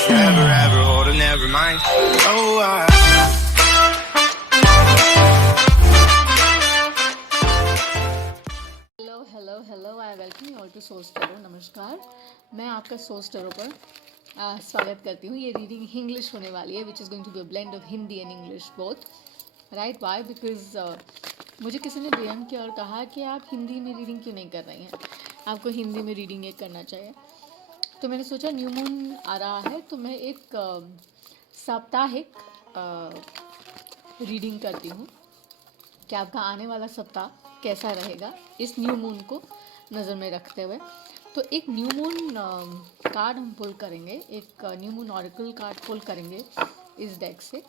was forever, ever, hold or never mind. Oh, hello I welcome you all to source tarot. नमस्कार, मैं आपका source tarot पर स्वागत करती हूँ। ये रीडिंग इंग्लिश होने वाली है which is going to be a blend of Hindi and English both, right? Why? Because मुझे किसी ने डीएम किया और कहा कि आप हिंदी में रीडिंग क्यों नहीं कर रही हैं, आपको हिंदी में रीडिंग एक करना चाहिए। तो मैंने सोचा न्यू मून आ रहा है तो मैं एक साप्ताहिक रीडिंग करती हूँ कि आपका आने वाला सप्ताह कैसा रहेगा इस न्यू मून को नज़र में रखते हुए। तो एक न्यू मून कार्ड हम पुल करेंगे, एक न्यू मून ऑरेकल कार्ड पुल करेंगे इस डेक से,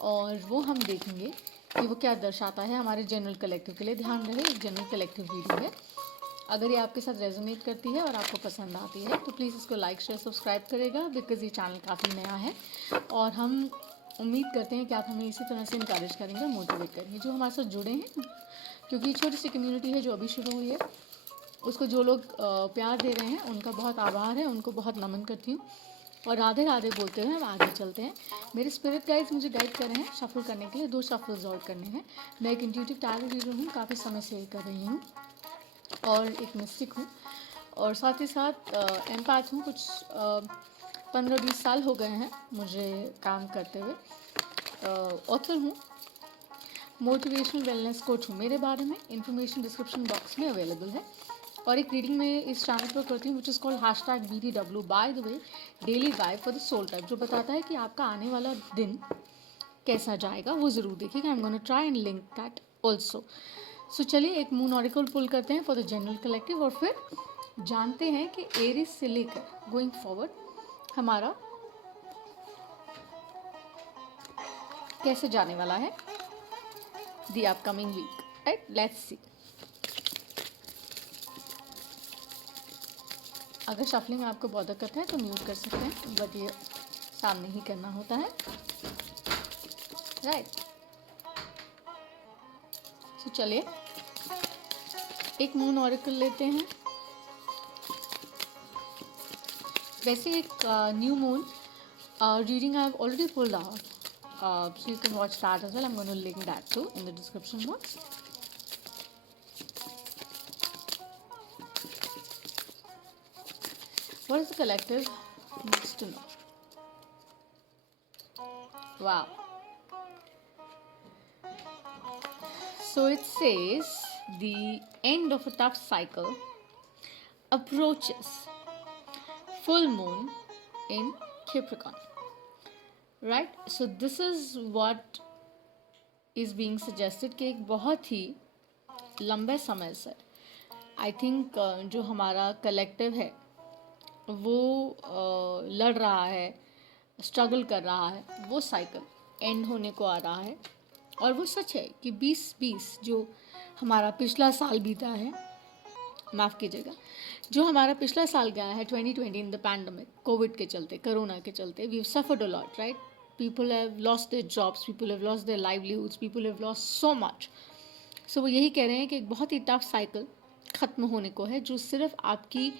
और वो हम देखेंगे कि वो क्या दर्शाता है हमारे जनरल कलेक्टिव के लिए। ध्यान रहे, एक जनरल कलेक्टिव रीडिंग है। अगर ये आपके साथ रेजोनेट करती है और आपको पसंद आती है तो प्लीज़ इसको लाइक शेयर सब्सक्राइब करेगा, बिकॉज ये चैनल काफ़ी नया है और हम उम्मीद करते हैं कि आप हमें इसी तरह से इंकरेज करेंगे, मोटिवेट करेंगे जो हमारे साथ जुड़े हैं, क्योंकि छोटी सी कम्युनिटी है जो अभी शुरू हुई है। उसको जो लोग प्यार दे रहे हैं उनका बहुत आभार है, उनको बहुत नमन करती हूँ। और राधे राधे बोलते हुए हम आगे चलते हैं। मेरे स्पिरिट गाइड्स मुझे गाइड कर रहे हैं शफल करने के लिए। 2 शफल्स और करने हैं। मैं एक इंट्यूटिव टैरो रीडर हूँ, काफ़ी समय से ये कर रही हूँ और एक मिस्टिक हूँ और साथ ही साथ एम्पैथ हूँ। कुछ 15-20 साल हो गए हैं मुझे काम करते हुए। ऑथर हूँ, मोटिवेशनल वेलनेस कोच हूँ। मेरे बारे में इन्फॉर्मेशन डिस्क्रिप्शन बॉक्स में अवेलेबल है और एक रीडिंग में इस चैनल पर करती हूँ which is called #BTW, by the way daily guide for the soul type, जो बताता है कि आपका आने वाला दिन कैसा जाएगा। वो ज़रूर देखिएगा। I am gonna try and link that also. So चलिए एक मून ऑरेकल पुल करते हैं फॉर द जनरल कलेक्टिव और फिर जानते हैं कि एरिस से लेकर गोइंग फॉरवर्ड हमारा कैसे जाने वाला है the upcoming week, right? Let's see. अगर शफलिंग आपको बॉदर करता है तो म्यूट कर सकते हैं, बट ये सामने ही करना होता है, राइट? सो चलिए एक मून ऑरेकल लेते हैं। वैसे एक new moon reading I have already pulled out, so you can watch that as well. I'm going to link that too in the description box. What is the collective needs to know? Wow. So it says the end of a tough cycle approaches. Full moon in Capricorn. Right? So this is what is being suggested कि एक बहुत ही लंबे समय से I think जो हमारा collective है वो लड़ रहा है, स्ट्रगल कर रहा है, वो साइकिल एंड होने को आ रहा है। और वो सच है कि 2020 जो हमारा पिछला साल बीता है, माफ़ कीजिएगा, जो हमारा पिछला साल गया है 2020 इन द पैंडमिक, कोविड के चलते, कोरोना के चलते, we have suffered a lot, right? People have lost their jobs, people have lost their livelihoods, people have lost so much. So वो यही कह रहे हैं कि एक बहुत ही टफ साइकिल ख़त्म होने को है, जो सिर्फ आपकी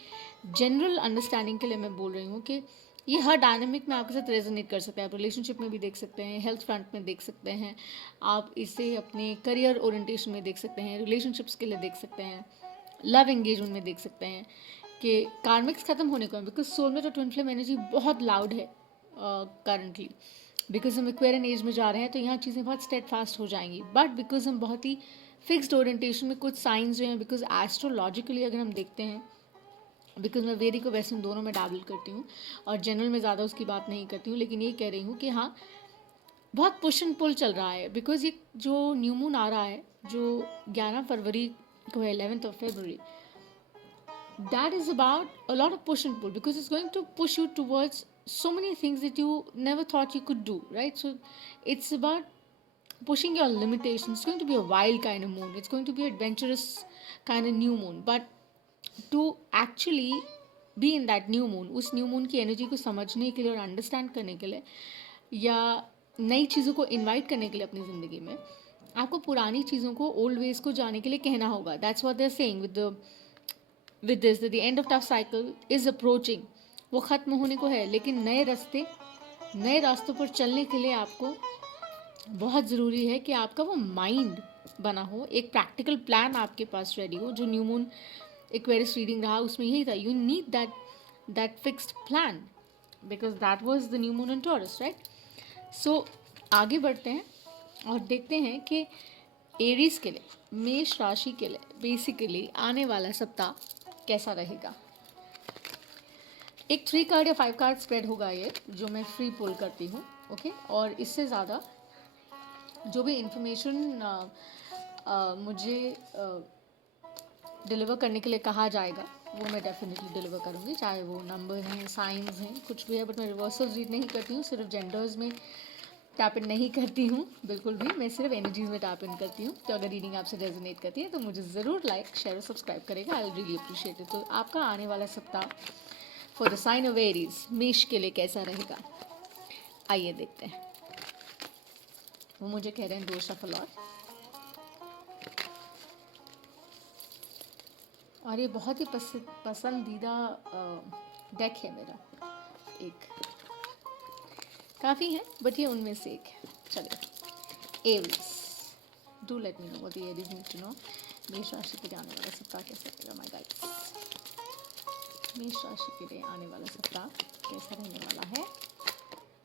जनरल अंडरस्टैंडिंग के लिए मैं बोल रही हूँ कि ये हर डायनेमिक में आपके साथ रेजोनेट कर सकते हैं। आप रिलेशनशिप में भी देख सकते हैं, हेल्थ फ्रंट में देख सकते हैं, आप इसे अपने करियर ओरिएंटेशन में देख सकते हैं, रिलेशनशिप्स के लिए देख सकते हैं, लव एंगेजमेंट में देख सकते हैं कि कार्मिक्स ख़त्म होने को है। बिकॉज सोलमेट और ट्विन फ्लेम एनर्जी बहुत लाउड है करंटली, बिकॉज हम एक्वेरियन एज में जा रहे हैं तो यहाँ चीज़ें बहुत स्टेड फास्ट हो जाएंगी। बट बिकॉज हम बहुत ही फिक्स्ड ओरिएंटेशन में, कुछ साइंस जो हैं, बिकॉज एस्ट्रोलॉजिकली अगर हम देखते हैं, बिकॉज मैं वेदिक और वेस्टर्न दोनों में डैबल करती हूँ और जनरल में ज़्यादा उसकी बात नहीं करती हूँ, लेकिन ये कह रही हूँ कि हाँ बहुत पुश एंड पुल चल रहा है। बिकॉज ये जो न्यू मून आ रहा है जो 11 फरवरी को है, 11th of February, that is about a lot of push and pull, because it's going to push you towards so many things that you never thought you could do, right? So it's about pushing your limitations. It's going to be a wild kind of moon, it's going to be adventurous kind of new moon, but to actually be in that new moon, उस new moon की energy को समझने के लिए और understand करने के लिए या नई चीज़ों को इन्वाइट करने के लिए अपनी ज़िंदगी में, आपको पुरानी चीज़ों को, ओल्ड वेज को जाने के लिए कहना होगा। That's what they are saying with this, that the end of tough cycle is approaching वो ख़त्म होने को है, लेकिन नए रास्तों पर चलने के लिए आपको बहुत ज़रूरी है कि आपका वो माइंड बना हो, एक प्रैक्टिकल प्लान आपके पास रेडी हो. जो न्यू मून एक्वेरियस रीडिंग रहा उसमें यही था, you need that fixed plan, because that was the new moon in Taurus, right. So आगे बढ़ते हैं और देखते हैं कि एरीज के लिए, मेष राशि के लिए बेसिकली आने वाला सप्ताह कैसा रहेगा. एक 3 कार्ड या 5 कार्ड स्प्रेड होगा ये, जो मैं फ्री पुल करती हूँ, ओके. और इससे ज़्यादा जो भी इंफॉर्मेशन मुझे डिलीवर करने के लिए कहा जाएगा वो मैं डेफिनेटली डिलीवर करूँगी, चाहे वो नंबर हैं, साइंस हैं, कुछ भी है. बट मैं रिवर्सल्स रीड नहीं करती हूँ, सिर्फ जेंडर्स में टैप इन नहीं करती हूँ बिल्कुल भी, मैं सिर्फ एनर्जीज में टैप इन करती हूँ. तो अगर रीडिंग आपसे रेजोनेट करती है तो मुझे ज़रूर लाइक, शेयर और सब्सक्राइब करेगा, आई रियली अप्रिशिएट इट. तो आपका आने वाला सप्ताह for the sign of Aries, मेष के लिए कैसा रहेगा, आइए देखते हैं. वो मुझे कह रहे हैं 2 शफल और ये बहुत ही पसंदीदा डेक है मेरा. एक काफ़ी है बट ये उनमें से एक है. चलिए, Aries, do let me know what the Aries need to know. मेष राशि के लिए आने वाला सप्ताह कैसा रहेगा माय गाइस. मेष राशि के लिए आने वाला सप्ताह कैसा रहने वाला है,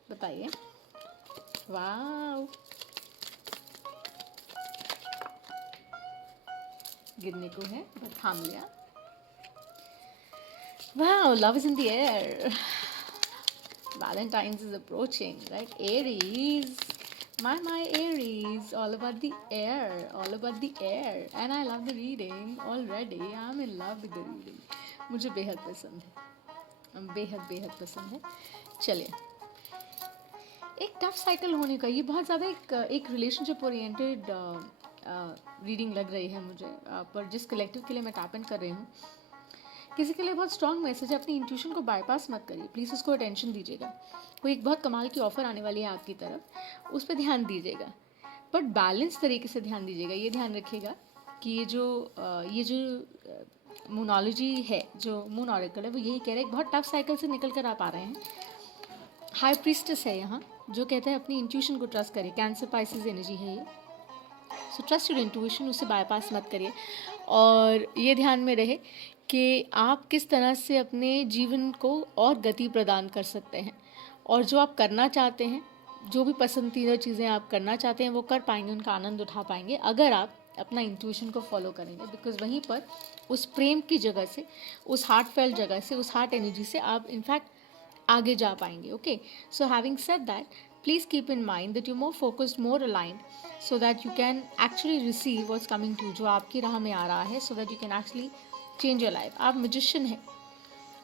बताइए. वाव, गिरने को है बट थाम लिया. Wow, love is in the air. Valentine's is approaching, right? Aries, my Aries, all about the air, and I love the reading already. I'm in love with the reading. मुझे बेहद पसंद है, बेहद पसंद है. चलिए, एक टफ साइकिल होने का, ये बहुत ज़्यादा एक रिलेशनशिप ओरिएंटेड रीडिंग लग रही है मुझे, पर जिस कलेक्टिव के लिए मैं टैप इन कर रही हूँ, किसी के लिए बहुत स्ट्रॉन्ग मैसेज है. अपनी इंट्यूशन को बाईपास मत करिए प्लीज़, उसको अटेंशन दीजिएगा. कोई एक बहुत कमाल की ऑफ़र आने वाली है आपकी तरफ, उस पर ध्यान दीजिएगा, बट बैलेंस तरीके से ध्यान दीजिएगा. ये ध्यान रखिएगा कि ये जो मूनोलॉजी है, जो मून ऑरेकल है, वो यही कह रहा है कि बहुत टफ साइकिल से निकल कर आप आ रहे हैं. हाई प्रीस्टेस है यहाँ, जो कहता है अपनी इंट्यूशन को ट्रस्ट करिए. कैंसर पाइसेस एनर्जी है ये, सो ट्रस्ट योर इंट्यूशन, उसे बाईपास मत करिए. और ये ध्यान में रहे कि आप किस तरह से अपने जीवन को और गति प्रदान कर सकते हैं, और जो आप करना चाहते हैं, जो भी पसंदीदा चीज़ें आप करना चाहते हैं वो कर पाएंगे, उनका आनंद उठा पाएंगे अगर आप अपना इंट्यूशन को फॉलो करेंगे. बिकॉज वहीं पर उस प्रेम की जगह से, उस हार्ट फेल्ट जगह से, उस हार्ट एनर्जी से आप इनफैक्ट आगे जा पाएंगे. Okay, so having said that, please keep in mind that you're more focused, more aligned, so that you can actually receive what's coming to you, जो आपकी राह में आ रहा है, so that you can actually change your life. आप magician हैं,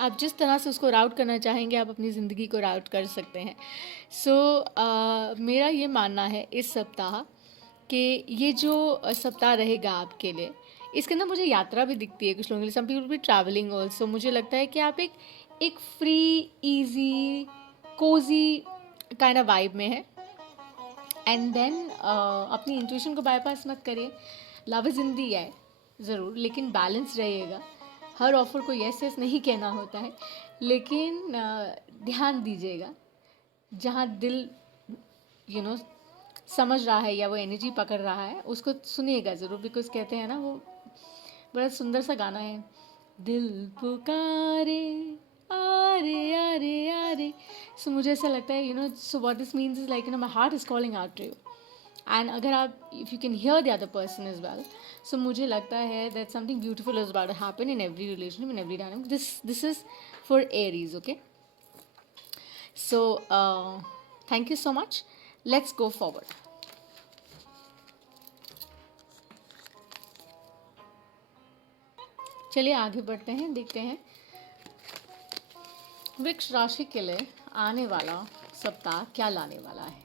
आप जिस तरह से उसको राउट करना चाहेंगे आप अपनी ज़िंदगी को राउट कर सकते हैं. सो मेरा ये मानना है इस सप्ताह कि ये जो सप्ताह रहेगा आपके लिए, इसके अंदर मुझे यात्रा भी दिखती है कुछ लोगों के लिए. Some people be travelling also. मुझे लगता है कि आप एक free, easy, cosy kind of vibe में है. एंड देन अपनी इंट्यूशन को बाईपास मत करिए. लव इज इन दी है ज़रूर, लेकिन बैलेंस रहिएगा. हर ऑफर को यस यस नहीं कहना होता है, लेकिन ध्यान दीजिएगा जहाँ दिल समझ रहा है या वो एनर्जी पकड़ रहा है, उसको सुनिएगा ज़रूर. बिकॉज कहते हैं ना, वो बड़ा सुंदर सा गाना है, दिल पुकारे आरे आरे आरे. सो मुझे ऐसा लगता है so what this means is like my heart is calling out to you. And अगर आप, if you can hear the other person is well, so मुझे लगता है that something beautiful is about to happen in every relationship, in every dynamic. This is for Aries. Okay, so thank you so much. Let's go forward. चलिए आगे बढ़ते हैं, देखते हैं वृक्ष राशि के लिए आने वाला सप्ताह क्या लाने वाला है.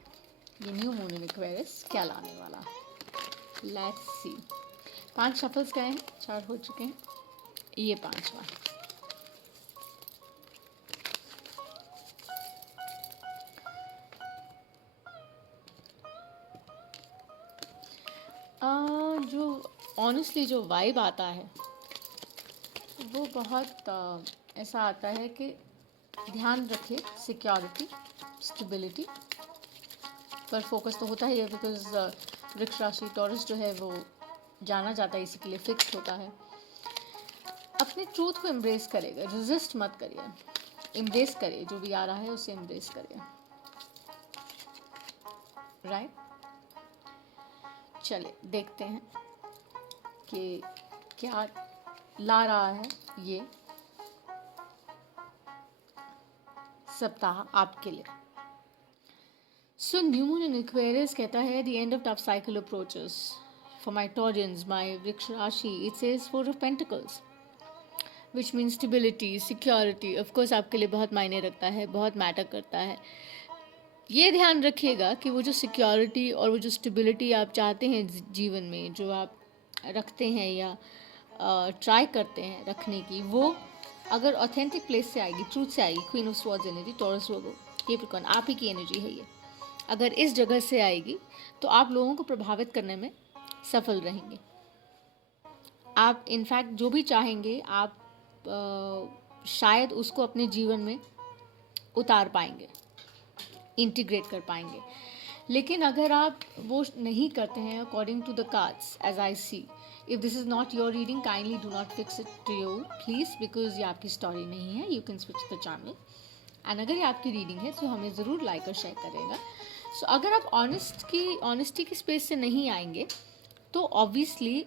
ये न्यू मून इन एक्वेरियस क्या लाने वाला है, लेट्स सी. 5 शफल्स गए हैं, 4 हो चुके हैं, ये 5वां. जो ऑनेस्टली जो वाइब आता है वो बहुत ऐसा आता है कि ध्यान रखें सिक्योरिटी, स्टेबिलिटी पर फोकस तो होता ही है, बिकॉज वृक्ष राशि टॉरस जो है वो जाना जाता है इसी के लिए फिक्स होता है। अपने ट्रूथ को एम्ब्रेस करेगा, रेजिस्ट मत करिए, एम्ब्रेस करिए, जो भी आ रहा है उसे एम्ब्रेस करिए, राइट। चले देखते हैं कि क्या ला रहा है ये सप्ताह आपके लिए। So new moon in Aquarius कहता है the end of tough cycle approaches for my Taureans, my वृक्ष राशि। It says 4 of pentacles which means stability, security. Of course आपके लिए बहुत मायने रखता है, बहुत मैटर करता है। ये ध्यान रखिएगा कि वो जो सिक्योरिटी और वो जो स्टेबिलिटी आप चाहते हैं जीवन में, जो आप रखते हैं या ट्राई करते हैं रखने की, वो अगर ऑथेंटिक प्लेस से आएगी, ट्रूथ से आएगी, queen of swords energy, taurus Virgo, Capricorn, आप ही की एनर्जी है ये, अगर इस जगह से आएगी तो आप लोगों को प्रभावित करने में सफल रहेंगे। आप इनफैक्ट जो भी चाहेंगे आप शायद उसको अपने जीवन में उतार पाएंगे, इंटीग्रेट कर पाएंगे। लेकिन अगर आप वो नहीं करते हैं according to the cards as I see, if this is not your reading, kindly do not fix it to you please, because ये आपकी स्टोरी नहीं है। You can switch the channel, and अगर ये आपकी रीडिंग है तो हमें ज़रूर लाइक और शेयर करेगा। सो अगर आप ऑनेस्टी की स्पेस से नहीं आएंगे तो ऑब्वियसली,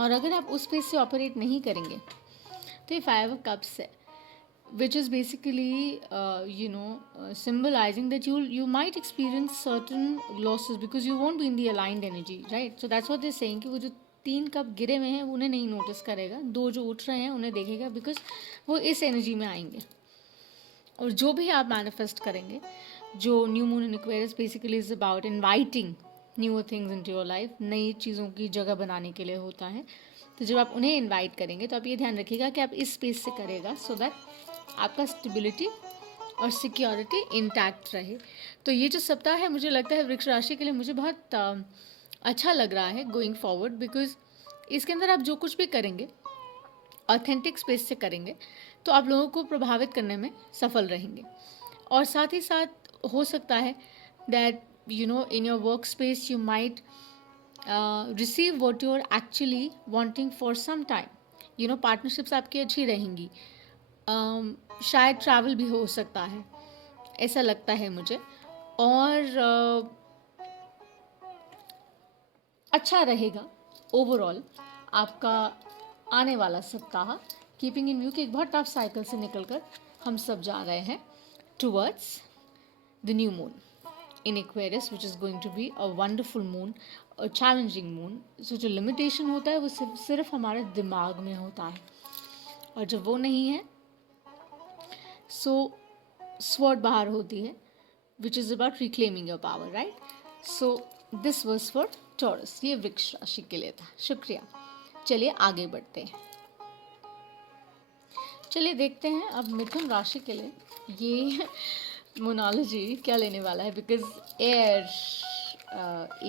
और अगर आप उस स्पेस से ऑपरेट नहीं करेंगे तो ये 5 of Cups है, which is basically symbolizing that you might experience certain losses because you won't be in the aligned energy, right? So that's what they're saying कि वो जो 3 कप गिरे हुए हैं उन्हें नहीं नोटिस करेगा, 2 जो उठ रहे हैं उन्हें देखेगा, बिकॉज वो इस एनर्जी में आएंगे। और जो भी आप मैनिफेस्ट करेंगे, जो new moon in Aquarius basically is about inviting new things into your life, नई चीज़ों की जगह बनाने के लिए होता है। तो जब आप उन्हें इनवाइट करेंगे तो आप ये ध्यान रखिएगा कि आप इस स्पेस से करेगा सो दैट आपका स्टेबिलिटी और सिक्योरिटी इंटैक्ट रहे। तो ये जो सप्ताह है मुझे लगता है वृक्ष राशि के लिए मुझे बहुत अच्छा लग रहा है गोइंग फॉरवर्ड, बिकॉज इसके अंदर आप जो कुछ भी करेंगे ऑथेंटिक स्पेस से करेंगे तो आप लोगों को प्रभावित करने में सफल रहेंगे। और साथ ही साथ हो सकता है that in your workspace you might receive what you're actually wanting for some time. Partnerships आपकी अच्छी रहेंगी, शायद ट्रैवल भी हो सकता है, ऐसा लगता है मुझे। और अच्छा रहेगा ओवरऑल आपका आने वाला सप्ताह, कीपिंग इन व्यू कि एक बहुत टफ साइकिल से निकलकर हम सब जा रहे हैं towards the new moon in Aquarius, which is going to be a wonderful moon, a challenging moon. So जो limitation होता है वो सिर्फ हमारे दिमाग में होता है, और जब वो नहीं है so sword बाहर होती है, which is about reclaiming your power, right? So this was for Taurus. ये वृक्ष राशि के लिए था। शुक्रिया। चलिए आगे बढ़ते हैं। चलिए देखते हैं अब मिथुन राशि के लिए ये मोनोलॉजी क्या लेने वाला है, बिकॉज एयर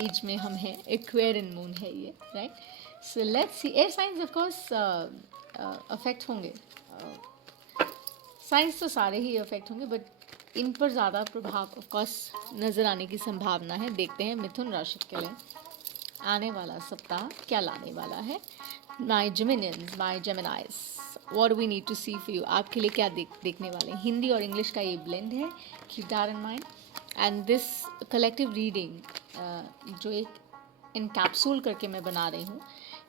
एज में हम हैं, एक्वेरियन मून है ये, right. So let's C. Air science of course affect होंगे, साइंस तो सारे ही अफेक्ट होंगे, बट इन पर ज़्यादा प्रभाव ऑफ कोर्स नज़र आने की संभावना है। देखते हैं मिथुन राशि के लिए आने वाला सप्ताह क्या लाने वाला है। My Geminians, my Geminis, what do we need to see for you. आपके लिए क्या देखने वाले हैं। हिंदी और इंग्लिश का ये ब्लेंड है, keep that in mind. And this collective reading जो एक इनकैप्सूल करके मैं बना रही हूँ,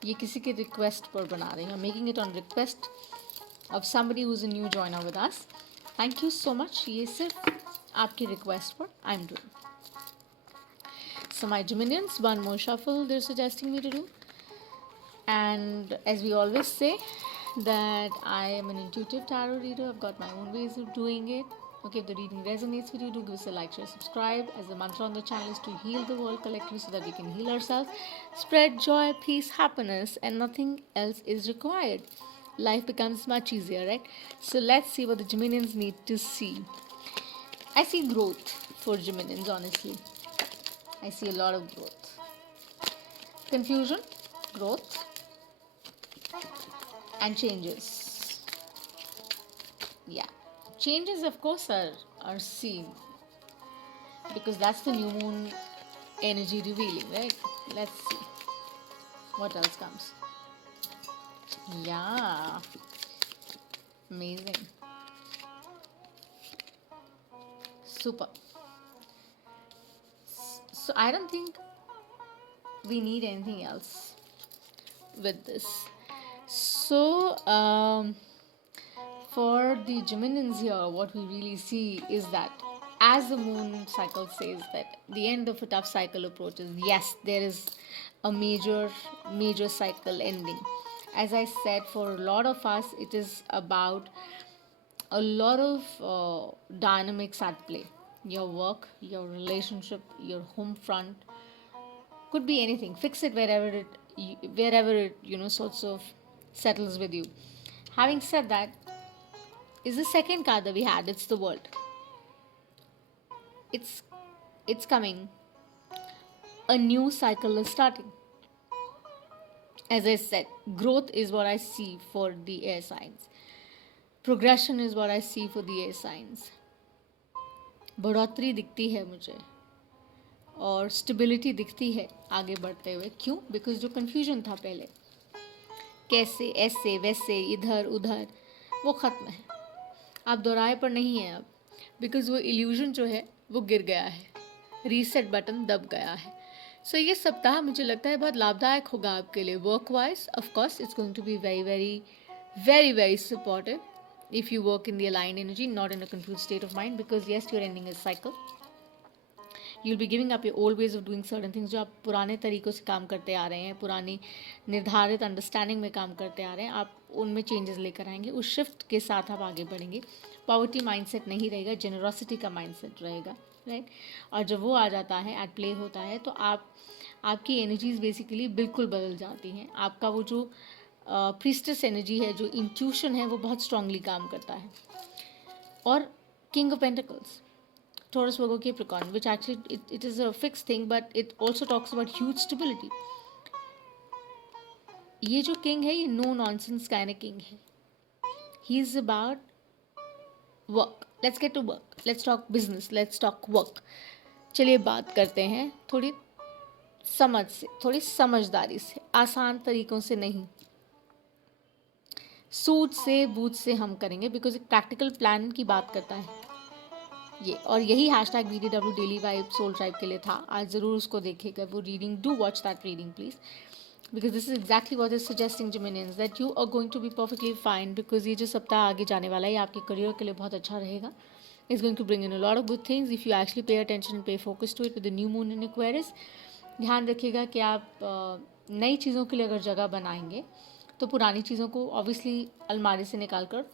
ये किसी के रिक्वेस्ट पर बना रही हूँ, making it on request of somebody who is a new joiner with us. Thank you so much. ये सिर्फ आपकी रिक्वेस्ट पर I am doing. So my Geminians, one more shuffle they're suggesting me to do. And as we always say that I am an intuitive tarot reader. I've got my own ways of doing it. Okay, if the reading resonates with you, do give us a like, share, subscribe. As the mantra on the channel is to heal the world collectively so that we can heal ourselves. Spread joy, peace, happiness, and nothing else is required. Life becomes much easier, right? So let's see what the Geminians need to see. I see growth for Geminians, honestly. I see a lot of growth. Confusion, growth, and changes. Yeah, changes of course are seen, because that's the new moon energy revealing, right? Let's see what else comes. Yeah, amazing, super. So I don't think we need anything else with this. So for the Geminians here, what we really see is that as the moon cycle says that the end of a tough cycle approaches, yes, there is a major cycle ending. As I said, for a lot of us, it is about a lot of dynamics at play. Your work, your relationship, your home front, could be anything. Fix it wherever it sorts of settles with you. Having said that, is the second card that we had. It's the world. It's coming. A new cycle is starting. As I said, growth is what I see for the air signs. Progression is what I see for the air signs. बढ़ोतरी दिखती है मुझे और stability दिखती है आगे बढ़ते हुए. क्यों? बिकॉज जो कन्फ्यूजन था पहले, कैसे, ऐसे, वैसे, इधर उधर, वो ख़त्म है. आप दोहराए पर नहीं है अब, बिकॉज वो इल्यूजन जो है वो गिर गया है, रीसेट बटन दब गया है. सो ये सप्ताह मुझे लगता है बहुत लाभदायक होगा आपके लिए. Work wise of course it's going to be very very very very supportive if you work in the aligned energy, not in a confused state of mind, because yes, you're ending a cycle. You'll be giving up your old ways of doing certain things जो आप पुराने तरीक़ों से काम करते आ रहे हैं, पुरानी निर्धारित अंडरस्टैंडिंग में काम करते आ रहे हैं, आप उनमें चेंजेस लेकर आएंगे. उस शिफ्ट के साथ आप आगे बढ़ेंगे. पॉवर्टी माइंडसेट नहीं रहेगा, जेनरॉसिटी का माइंडसेट रहेगा, राइट. और जब वो आ जाता है, एट प्ले होता है, तो आपकी एनर्जीज बेसिकली बिल्कुल बदल जाती हैं. आपका वो जो प्रीस्टेस एनर्जी है, जो इंट्यूशन है, वो बहुत स्ट्रांगली काम करता है. और king of pentacles, Taurus, Virgo, Capricorn, which actually it is a fixed thing, but it also talks about huge stability. ये जो किंग है, ये no nonsense kind of king है. He is about work. Let's get to work, let's talk business, let's talk work. चलिए बात करते हैं थोड़ी समझ से, थोड़ी समझदारी से, आसान तरीक़ों से नहीं, सूझ से बूझ से हम करेंगे, बिकॉज एक प्रैक्टिकल प्लान की बात करता है ये. और यही hashtag BDW daily vibe soul tribe के लिए था. आज ज़रूर उसको देखेगा वो reading. Do watch that reading please, because this is exactly what is suggesting Geminians that you are going to be perfectly fine. Because ये जो सप्ताह आगे जाने वाला है, आपके करियर के लिए बहुत अच्छा रहेगा. Is going to bring in a lot of good things if you actually pay attention and pay focus to it with the new moon in Aquarius. ध्यान रखिएगा कि आप नई चीज़ों के लिए अगर जगह बनाएंगे तो पुरानी चीज़ों को ऑब्वियसली अलमारी से निकाल कर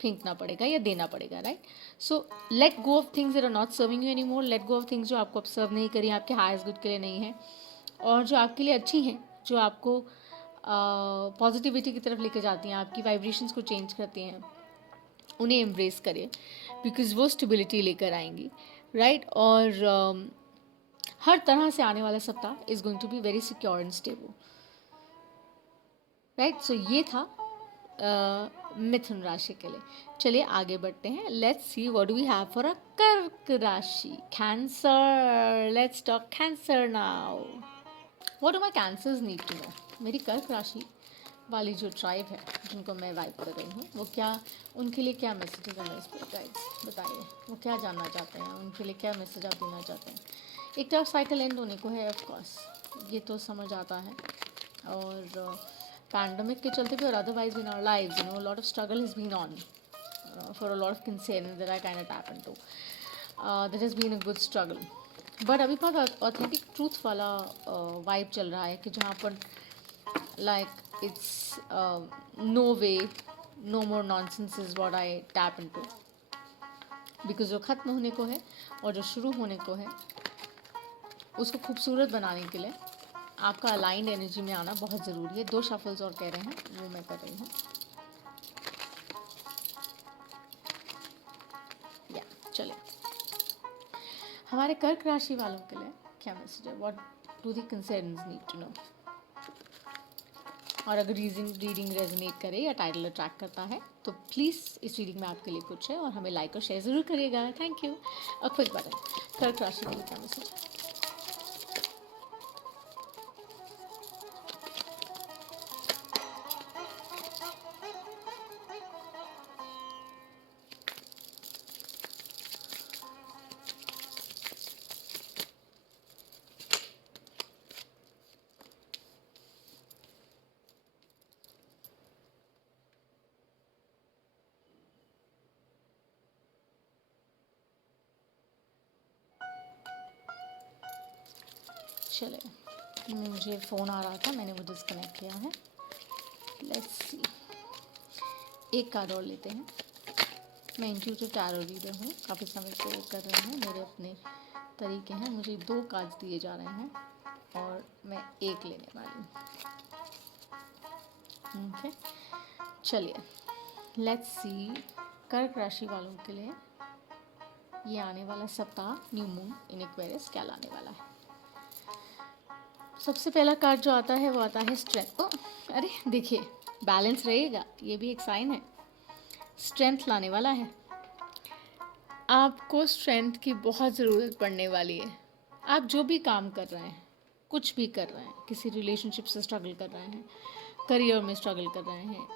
फेंकना पड़ेगा या देना पड़ेगा, right. So let go of things that are not serving you any more. Let go of things जो आपको अब सर्व नहीं करी, आपके हाईएस्ट गुड के लिए नहीं है, और जो आपके लिए अच्छी हैं, जो आपको पॉजिटिविटी की तरफ लेकर जाती हैं, आपकी वाइब्रेशंस को चेंज करती हैं, उन्हें एम्ब्रेस करें, बिकॉज वो स्टेबिलिटी लेकर आएंगी, राइट. और हर तरह से आने वाला सप्ताह is going to be very secure and stable, right. So ये था मिथुन राशि के लिए. चलिए आगे बढ़ते हैं. Let's see what do we have for a कर्क राशि. Cancer. Let's talk cancer now. What do my cancers need to know. मेरी कर्क राशि वाली जो ट्राइब है, जिनको मैं वाइब कर रही हूँ, वो क्या, उनके लिए क्या मैसेजेस है मेरे स्पिरिट गाइड्स, बताइए. वो क्या जानना चाहते हैं, उनके लिए क्या मैसेज आप देना चाहते हैं. एक टफ साइकिल एंड होने को है, ऑफ कोर्स ये तो समझ आता है. और पैंडमिक के चलते भी, और otherwise in our lives, you know, lot of struggle has been on for a lot of concern that I kind of tap into. That has been a good struggle. But अभी बहुत authentic truth वाला vibe चल रहा है, कि जहाँ पर like it's no way, no more nonsense is what I tap into. Because जो ख़त्म होने को है और जो शुरू होने को है, उसको खूबसूरत बनाने के लिए आपका अलाइंड एनर्जी में आना बहुत ज़रूरी है. 2 शफल्स और कह रहे हैं, वो मैं कर रही हूँ. या चले, हमारे कर्क राशि वालों के लिए क्या मैसेज है. What do the concerns need to know. और अगर रीडिंग रेजोनेट करे या टाइटल अट्रैक्ट करता है तो तो प्लीज़ इस रीडिंग में आपके लिए कुछ है और हमें लाइक और शेयर ज़रूर करिएगा. Thank you. A quick button. कर्क राशि के लिए क्या मैसेज है? चले, मुझे फ़ोन आ रहा था, मैंने वो डिस्कनेक्ट किया है. Let's see. एक कार्ड और लेते हैं. मैं इंट्यूटिव टैरो रीडर हूँ, काफ़ी समय से कर रहे हैं, मेरे अपने तरीके हैं. मुझे 2 कार्ड्स दिए जा रहे हैं और मैं एक लेने वाली हूँ. ओके, चलिए लेट्स सी. कर्क राशि वालों के लिए ये आने वाला सप्ताह न्यू मून इन एक्वेरियस क्या लाने वाला है. सबसे पहला कार्ड जो आता है वो आता है स्ट्रेंथ. अरे देखिए, बैलेंस रहेगा, ये भी एक साइन है. स्ट्रेंथ लाने वाला है. आपको स्ट्रेंथ की बहुत ज़रूरत पड़ने वाली है. आप जो भी काम कर रहे हैं, कुछ भी कर रहे हैं, किसी रिलेशनशिप से स्ट्रगल कर रहे हैं, करियर में स्ट्रगल कर रहे हैं,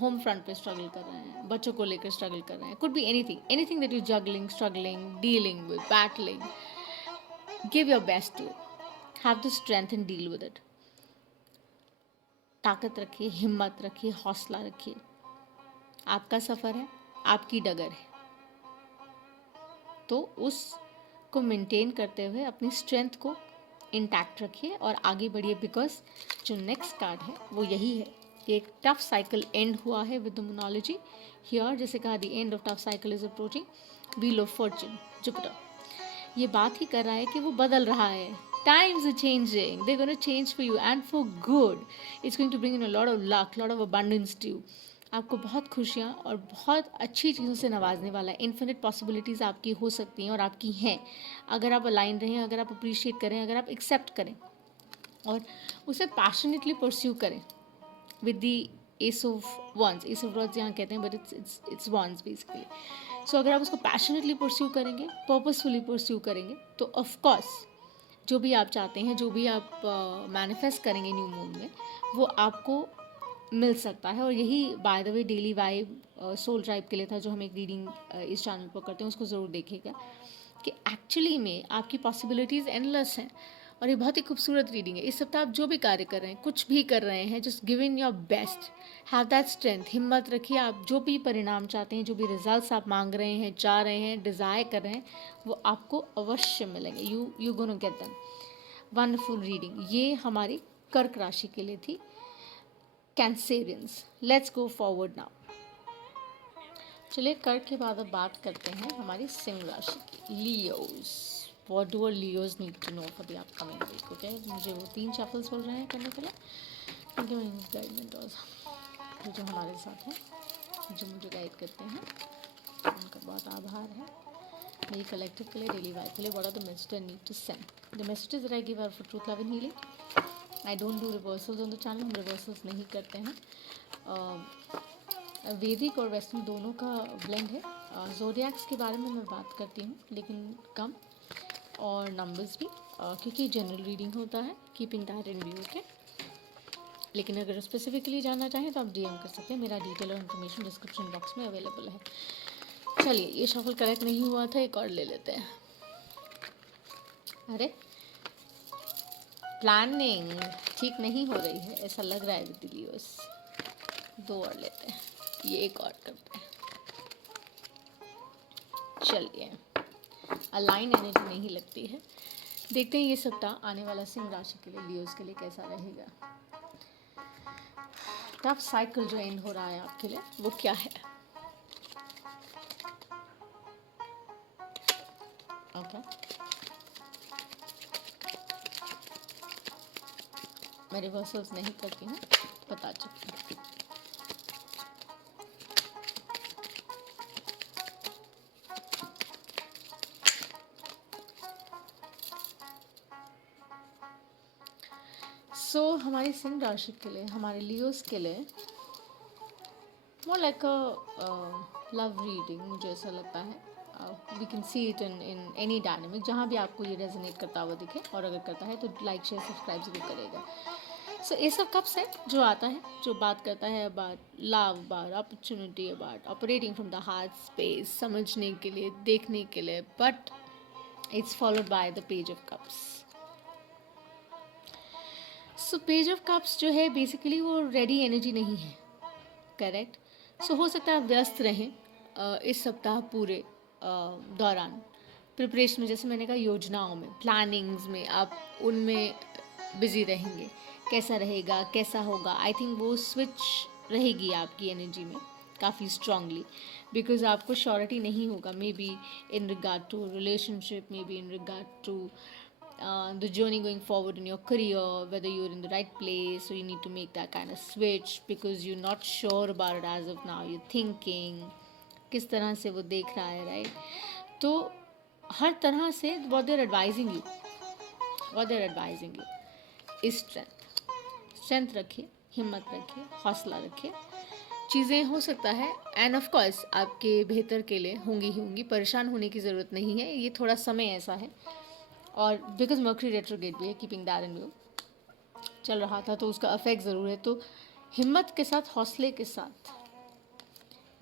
होम फ्रंट पे स्ट्रगल कर रहे हैं, बच्चों को लेकर स्ट्रगल कर रहे हैं, could be anything that you juggling, struggling, dealing with, battling. Give your best to it. Have the strength and deal with it. ताकत रखिए, हिम्मत रखिए, हौसला रखिए. आपका सफ़र है, आपकी डगर है, तो उसको मेंटेन करते हुए अपनी स्ट्रेंथ को इंटैक्ट रखिए और आगे बढ़िए. बिकॉज जो नेक्स्ट कार्ड है वो यही है कि एक टफ साइकिल एंड हुआ है विद द मोनोलॉजी हियर. जैसे कहा, the end of tough cycle is approaching. Wheel of Fortune, Jupiter, ये बात ही कर रहा है कि वो बदल रहा है. Times are changing. They're going to change for you and for good. It's going to bring in a lot of luck, lot of abundance to you. आपको बहुत खुशियाँ और बहुत अच्छी चीज़ों से नवाजने वाला है. इन्फिनिट पॉसिबिलिटीज़ आपकी हो सकती हैं और आपकी हैं, अगर आप अलाइन रहें, अगर आप अप्रिशिएट करें, अगर आप एक्सेप्ट करें और उसे पैशनेटली परस्यू करें with the ace of wands. Ace of wands यहाँ कहते हैं, but it's wands basically. So अगर आप उसको पैशनेटली परस्यू करेंगे, पर्पसफुली परस्यू करेंगे, तो ऑफकोर्स जो भी आप चाहते हैं, जो भी आप मैनिफेस्ट करेंगे न्यू मून में, वो आपको मिल सकता है. और यही by the way daily vibe soul tribe के लिए था, जो हम एक रीडिंग इस चैनल पर करते हैं, उसको ज़रूर देखिएगा कि एक्चुअली में आपकी पॉसिबिलिटीज़ एंडलेस हैं. और ये बहुत ही खूबसूरत रीडिंग है. इस सप्ताह आप जो भी कार्य कर रहे हैं, कुछ भी कर रहे हैं, just give in your best. Have that strength. हिम्मत रखिए. आप जो भी परिणाम चाहते हैं, जो भी रिजल्ट्स आप मांग रहे हैं, चाह रहे हैं, डिज़ायर कर रहे हैं, वो आपको अवश्य मिलेंगे. You gonna get them. Wonderful reading. ये हमारी कर्क राशि के लिए थी. Cancerians, let's go forward now. चलिए, कर्क के बाद अब बात करते हैं हमारी सिंह राशि की, Leos. What do Leos need to know for the upcoming week. Okay, मुझे वो 3 शफल्स बोल रहे हैं करने के लिए. थैंक यू गाइडमेंटर्स जो हमारे साथ हैं, जो मुझे गाइड करते हैं, उनका बहुत आभार है. मेरी कलेक्टिव के लिए, डेली वाइफ के लिए, what are the messages I need to send. The messages that I give are for truth, love and healing. I don't do reversals on the channel. हम रिवर्सल्स नहीं करते हैं. वैदिक और वेस्टर्न दोनों का ब्लेंड है. ज़ोडिएक्स के बारे में मैं बात करती हूँ, लेकिन कम, और नंबर्स भी, क्योंकि जनरल रीडिंग होता है. Keeping that in view. Okay, लेकिन अगर स्पेसिफिकली जानना चाहें तो आप डीएम कर सकते हैं. मेरा डिटेल और इन्फॉर्मेशन डिस्क्रिप्शन बॉक्स में अवेलेबल है. चलिए, ये शफल करेक्ट नहीं हुआ था, एक और ले लेते हैं. अरे, प्लानिंग ठीक नहीं हो रही है, ऐसा लग रहा है विद लियोस. 2 और लेते हैं, ये एक और करते हैं. चलिए, अलाइन एनर्जी नहीं लगती है. देखते हैं ये सप्ताह आने वाला सिंह राशि के लिए, लियोस के लिए कैसा रहेगा. टफ साइकिल जो एंड हो रहा है आपके लिए, वो क्या है. ओके, मैं रिवर्सल्स नहीं करती हूँ, बता चुकी हूँ. सो हमारी सिंह राशि के लिए, हमारे लियोस के लिए more like a love reading, मुझे ऐसा लगता है. We can see it in any dynamic, जहाँ भी आपको ये रेजोनेट करता हुआ दिखे, और अगर करता है तो लाइक शेयर सब्सक्राइब जरूर करेगा. सो एस ऑफ कप्स है जो आता है, जो बात करता है about love, about opportunity, about operating from the heart space, समझने के लिए, देखने के लिए, but it's followed by the page of cups. So page of cups जो है बेसिकली वो रेडी एनर्जी नहीं है. करेक्ट. सो हो सकता है आप व्यस्त रहें इस सप्ताह पूरे दौरान प्रिपरेशन में, जैसे मैंने कहा योजनाओं में, प्लानिंग्स में, आप उनमें बिजी रहेंगे. कैसा रहेगा, कैसा होगा, आई थिंक वो स्विच रहेगी आपकी एनर्जी में काफ़ी स्ट्रांगली, बिकॉज आपको श्योरिटी नहीं होगा, maybe in regard to relationship, maybe in regard to the journey going forward in your career, whether you're in the right place, so you need to make that kind of switch because you're not sure about it as of now, you're thinking किस तरह से वो देख रहा है, right. तो हर तरह से what they're advising you is strength रखिए, हिम्मत रखिए, हौसला रखिए. चीज़ें हो सकता है एंड ऑफ कोर्स आपके बेहतर के लिए होंगी, परेशान होने की ज़रूरत नहीं है. ये थोड़ा समय ऐसा है, और बिकॉज मर्करी रेट्रोग्रेड भी है, कीपिंग दैट इन व्यू, चल रहा था, तो उसका अफेक्ट ज़रूर है. तो हिम्मत के साथ, हौसले के साथ,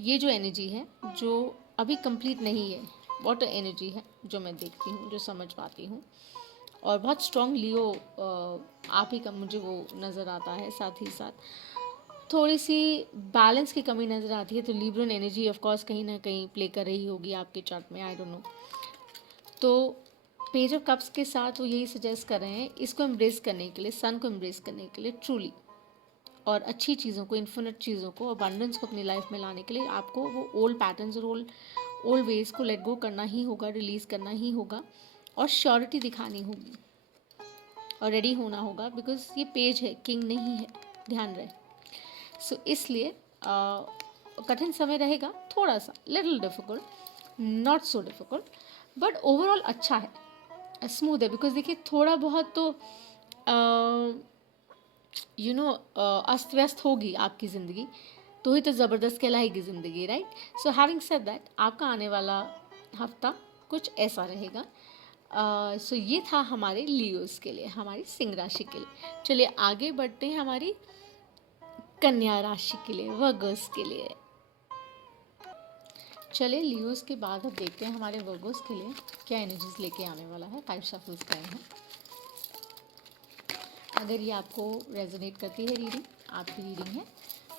ये जो एनर्जी है जो अभी कंप्लीट नहीं है, वाटर एनर्जी है जो मैं देखती हूँ, जो समझ पाती हूँ, और बहुत स्ट्रॉन्ग लियो आप ही का मुझे वो नज़र आता है. साथ ही साथ थोड़ी सी बैलेंस की कमी नज़र आती है. तो लिब्रन एनर्जी ऑफ कोर्स कहीं ना कहीं प्ले कर रही होगी आपके चार्ट में, आई डोंट नो. तो पेज ऑफ कप्स के साथ वो यही सजेस्ट कर रहे हैं, इसको एम्ब्रेस करने के लिए, सन को एम्ब्रेस करने के लिए ट्रूली, और अच्छी चीज़ों को, इन्फिनिट चीज़ों को, अबंडेंस को अपनी लाइफ में लाने के लिए आपको वो ओल्ड पैटर्न्स और ओल्ड वेज को लेट गो करना ही होगा, रिलीज़ करना ही होगा, और श्योरिटी दिखानी होगी, और रेडी होना होगा, बिकॉज ये पेज है, किंग नहीं है, ध्यान रहे. सो इसलिए कठिन समय रहेगा, थोड़ा सा little difficult, not so difficult, but overall अच्छा है, स्मूथ है. बिकॉज देखिए थोड़ा बहुत तो अस्त व्यस्त होगी आपकी ज़िंदगी, तो ही तो ज़बरदस्त कहलाएगी ज़िंदगी, right. So having said that, आपका आने वाला हफ्ता कुछ ऐसा रहेगा. सो ये था हमारे लियोस के लिए, हमारी सिंह राशि के लिए. चलिए आगे बढ़ते हैं हमारी कन्या राशि के लिए, वर्गोस के लिए. चलिए लियोस के बाद अब देखते हैं हमारे वर्गोस के लिए क्या एनर्जीज लेके आने वाला है. 5 शफल्स गए हैं. अगर ये आपको रेजोनेट करती है रीडिंग, आपकी रीडिंग है,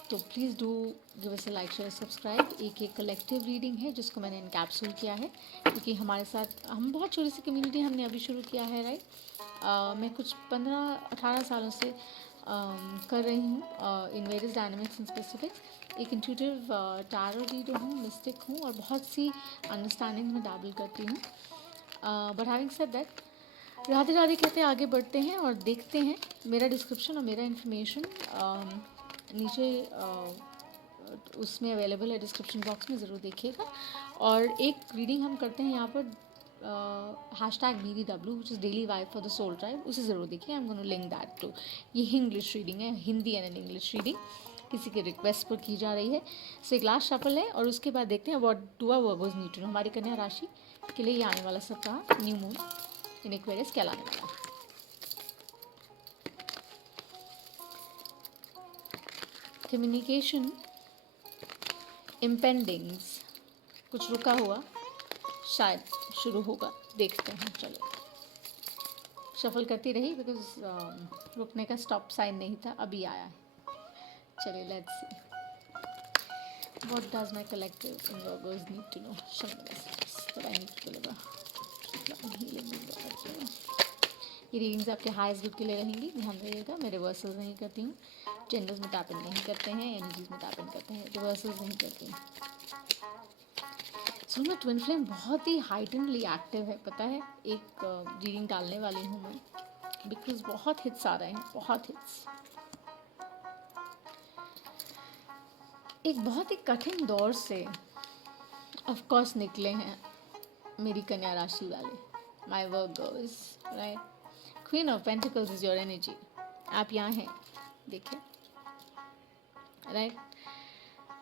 तो please do give us a like, share, subscribe. एक कलेक्टिव रीडिंग है जिसको मैंने इनकैप्सूल किया है, क्योंकि हमारे साथ हम बहुत छोटी सी कम्युनिटी हमने अभी शुरू किया है, राइट. मैं कुछ 15-18 सालों से कर रही हूँ in various dynamics and specifics. एक इंट्यूटिव टैरो रीडर हूँ, मिस्टिक हूँ, और बहुत सी अंडरस्टैंडिंग में डैबल करती हूँ. But having said that, Radhe Radhe कहते आगे बढ़ते हैं और देखते हैं. मेरा डिस्क्रिप्शन और मेरा इन्फॉर्मेशन नीचे उसमें अवेलेबल है, डिस्क्रिप्शन बॉक्स में ज़रूर देखिएगा. और एक रीडिंग हम करते हैं यहाँ पर #BDW which is daily vibe for the soul tribe, उसे ज़रूर देखिए. I am gonna link that too. ये इंग्लिश रीडिंग है, हिंदी एंड इंग्लिश रीडिंग किसी के रिक्वेस्ट पर की जा रही है. सो एक लास्ट शफल है, और उसके बाद देखते हैं what do our Virgos need to know. हमारी कन्या राशि के लिए ये आने वाला सप्ताह न्यू मून इन एक्वेरियस क्या लाने वाला है. कम्युनिकेशन इम्पेंडिंग्स, कुछ रुका हुआ शायद शुरू होगा, देखते हैं. चलो शफल करती रही बिकॉज रुकने का स्टॉप साइन नहीं था, अभी आया है. चलिए let's see what does my collective Virgos need to know. ये रीडिंग्स आपके हाईएस्ट गुड के लिए रहेंगी, ध्यान रखिएगा. मैं रिवर्सल्स नहीं करती हूँ, जेंडर्स में टैप इन नहीं करते हैं, एनर्जीज में टैप इन करते हैं, रिवर्सल्स नहीं करती हूँ. सो मैं ट्विन फ्लेम बहुत ही हाइटनली एक्टिव है, पता है. एक रीडिंग डालने वाली हूँ मैं, बिकॉज बहुत हिट्स आ रहे हैं, बहुत हिट्स. एक बहुत ही कठिन दौर से ऑफ कोर्स निकले हैं मेरी कन्या राशि वाले, my Virgo's, right. Queen of pentacles is your energy. आप यहाँ हैं, देखिए, राइट.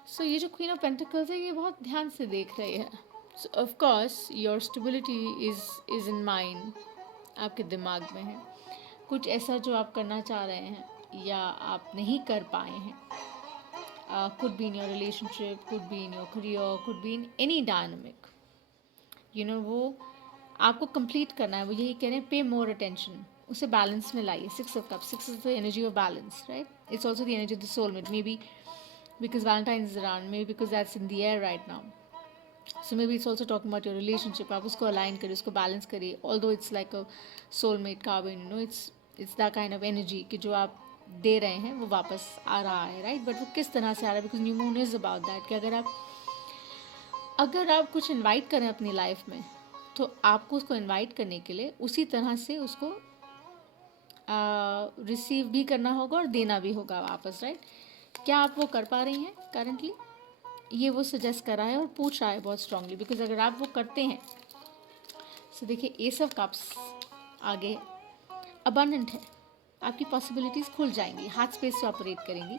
सो ये जो क्वीन ऑफ पेंटिकल्स है ये बहुत ध्यान से देख रही है. सो of course your stability is in mind, आपके दिमाग में है. कुछ ऐसा जो आप करना चाह रहे हैं या आप नहीं कर पाए हैं. Could be in your relationship, could be in your career, could be in any dynamic. वो आपको कंप्लीट करना है. वो यही कह रहे हैं, पे मोर अटेंशन, उसे बैलेंस में लाइए. 6 of cups, 6 is the energy of balance, right? It's also the energy of the soulmate. Maybe because Valentine's is around, maybe because that's in the air right now. So maybe it's also talking about your relationship. आप उसको align करिए, उसको balance करिए. Although it's like a soulmate carbon, it's that kind of energy कि जो आप दे रहे हैं वो वापस आ रहा है, राइट? बट वो किस तरह से आ रहा है, because new moon is about that कि अगर आप कुछ इनवाइट करें अपनी लाइफ में, तो आपको उसको इनवाइट करने के लिए उसी तरह से उसको रिसीव भी करना होगा और देना भी होगा वापस, राइट? क्या आप वो कर पा रही हैं करंटली? ये वो सजेस्ट कर रहा है और पूछ रहा है बहुत स्ट्रांगली, बिकॉज अगर आप वो करते हैं, सो देखिए एस ऑफ कप्स आगे अबंडेंट है. आपकी पॉसिबिलिटीज़ खुल जाएंगी, हार्ट स्पेस से ऑपरेट करेंगी,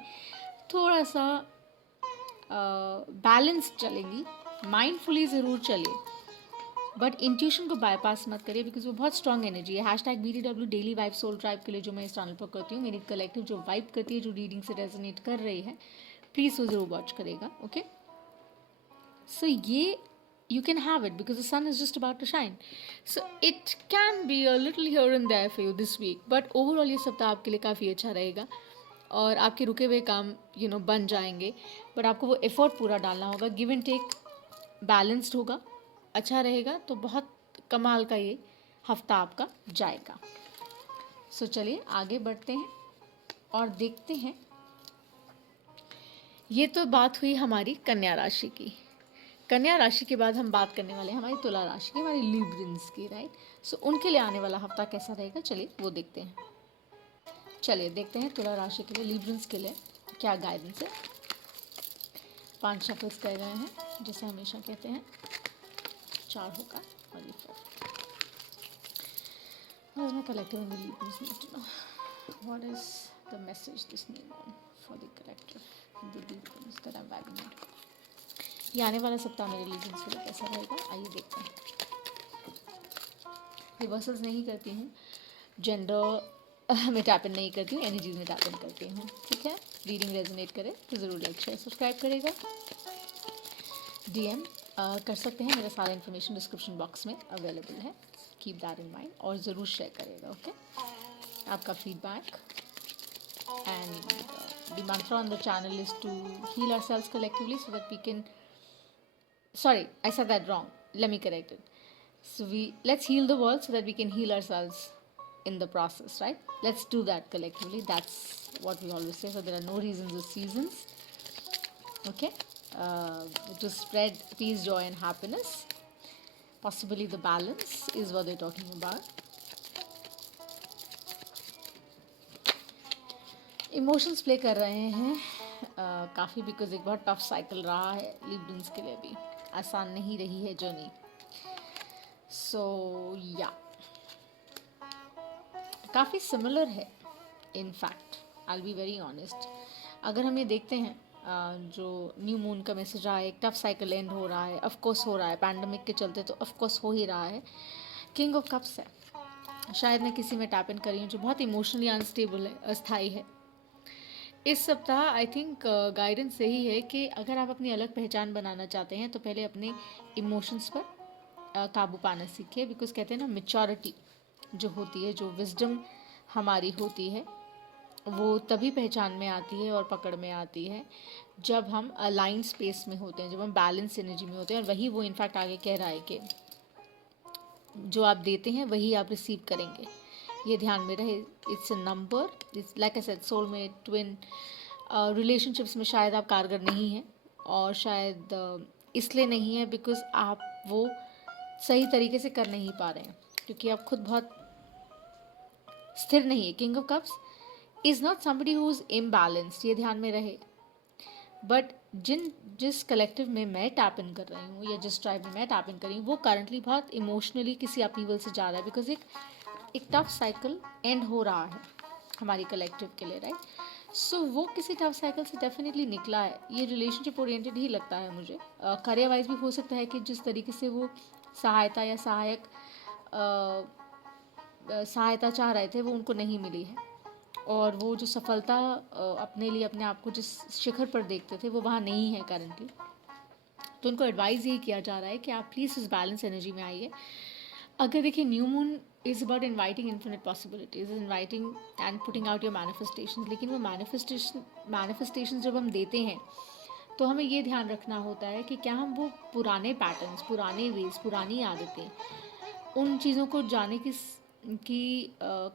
थोड़ा सा बैलेंस चलेंगी, माइंडफुली ज़रूर चलिए, बट इंट्यूशन को बाईपास मत करिए, बिकॉज वो बहुत स्ट्रॉन्ग एनर्जी है. #BTW daily vibe soul tribe के लिए जो मैं इस चैनल पर करती हूँ, मेरी कलेक्टिव जो वाइब करती है, जो रीडिंग से रेजोनेट कर रही है, प्लीज़ वो ज़रूर वॉच करेगा. ओके, सो ये you can have it because the sun is just about to shine. So it can be a little here and there for you this week, but overall ये सप्ताह आपके लिए काफ़ी अच्छा रहेगा और आपके रुके हुए काम बन जाएंगे. बट आपको वो एफर्ट पूरा डालना होगा. गिव एंड टेक बैलेंस्ड होगा, अच्छा रहेगा, तो बहुत कमाल का ये हफ्ता आपका जाएगा. सो चलिए आगे बढ़ते हैं और देखते हैं. ये तो बात हुई हमारी कन्या राशि की. कन्या राशि के बाद हम बात करने वाले हैं हमारी तुला राशि की, हमारी लिब्रन्स की, राइट? सो उनके लिए आने वाला हफ्ता कैसा रहेगा, चलिए वो देखते हैं. चलिए देखते हैं तुला राशि के लिए, लिब्रन्स के लिए क्या गाइडेंस है. 5 शफल्स कर गए हैं, जैसे हमेशा कहते हैं. 4 होगा और ये 4. What is my collective and the Librans need to know? What is the message this new moon for the collective and the Librans that I'm vibing into? ये आने वाला सप्ताह मेरे लीजेंस के लिए कैसा रहेगा, आइए देखते हैं. रिवर्सल्स नहीं करती हूँ, जेंडर में टैप इन नहीं करती हूँ, एनर्जीज में टैप इन करती हूँ. ठीक है, रीडिंग रेजोनेट करे तो ज़रूर लाइक शेयर सब्सक्राइब करेगा. DM कर सकते हैं, मेरा सारा इन्फॉर्मेशन डिस्क्रिप्शन बॉक्स में अवेलेबल है. कीप दैट इन माइंड और ज़रूर शेयर करेगा. ओके, आपका feedback. And the mantra on the channel is to heal ourselves collectively so that we can, sorry, I said that wrong, let me correct it. So let's heal the world so that we can heal ourselves in the process, right? Let's do that collectively. That's what we always say. So there are no reasons or seasons, okay, to spread peace, joy and happiness. Possibly the balance is what they're talking about. Emotions play कर रहे हैं काफ़ी, because एक बहुत tough cycle रहा है लिब्रन्स के लिए भी, आसान नहीं रही है जर्नी. सो या काफ़ी सिमिलर है in fact, I will be very honest. अगर हम ये देखते हैं जो न्यू मून का मैसेज रहा है, एक टफ साइकिल एंड हो रहा है, ऑफकोर्स हो रहा है, पैंडमिक के चलते तो ऑफकोर्स हो ही रहा है. किंग ऑफ कप्स है, शायद मैं किसी में टैप इन कर रही हूँ जो बहुत इमोशनली अनस्टेबल है, अस्थाई है. इस सप्ताह आई थिंक गाइडेंस यही है कि अगर आप अपनी अलग पहचान बनाना चाहते हैं तो पहले अपने इमोशंस पर काबू पाना सीखिए. बिकॉज कहते हैं ना, मैच्योरिटी जो होती है, जो विजडम हमारी होती है, वो तभी पहचान में आती है और पकड़ में आती है जब हम अलाइन स्पेस में होते हैं, जब हम बैलेंस एनर्जी में होते हैं. और वही वो इनफैक्ट आगे कह रहा है कि जो आप देते हैं वही आप रिसीव करेंगे. ये ध्यान में रहे. It's a number, it's like I said, soulmate, twin. Relationships में शायद आप कारगर नहीं हैं, और शायद इसलिए नहीं है बिकॉज आप वो सही तरीके से कर नहीं पा रहे हैं, क्योंकि आप खुद बहुत स्थिर नहीं है. King of cups is not somebody who is imbalanced, ये ध्यान में रहे. बट जिस कलेक्टिव में मैं टैप इन कर रही हूँ या जिस ट्राइब में मैं टैप इन कर रही हूँ, वो करंटली बहुत इमोशनली किसी अपीवल से जा रहा है, बिकॉज एक टफ साइकिल एंड हो रहा है हमारी कलेक्टिव के लिए, राइट? सो वो किसी टफ साइकिल से डेफिनेटली निकला है। ये रिलेशनशिप ओरिएंटेड ही लगता है मुझे। करियर वाइज भी हो सकता है कि जिस तरीके से वो सहायता या सहायता चाह रहे थे वो उनको नहीं मिली है, और वो जो सफलता अपने लिए अपने आप को जिस शिखर पर देखते थे वो वहाँ नहीं है करंटली। तो उनको एडवाइस यही किया जा रहा है कि आप प्लीज़ इस बैलेंस एनर्जी में आइए। अगर देखिए, new moon is about inviting infinite possibilities, inviting and putting out your manifestation. लेकिन वो मैनिफेस्टेशन जब हम देते हैं तो हमें ये ध्यान रखना होता है कि क्या हम वो पुराने पैटर्न्स, पुराने वेज, पुरानी आदतें, उन चीज़ों को जाने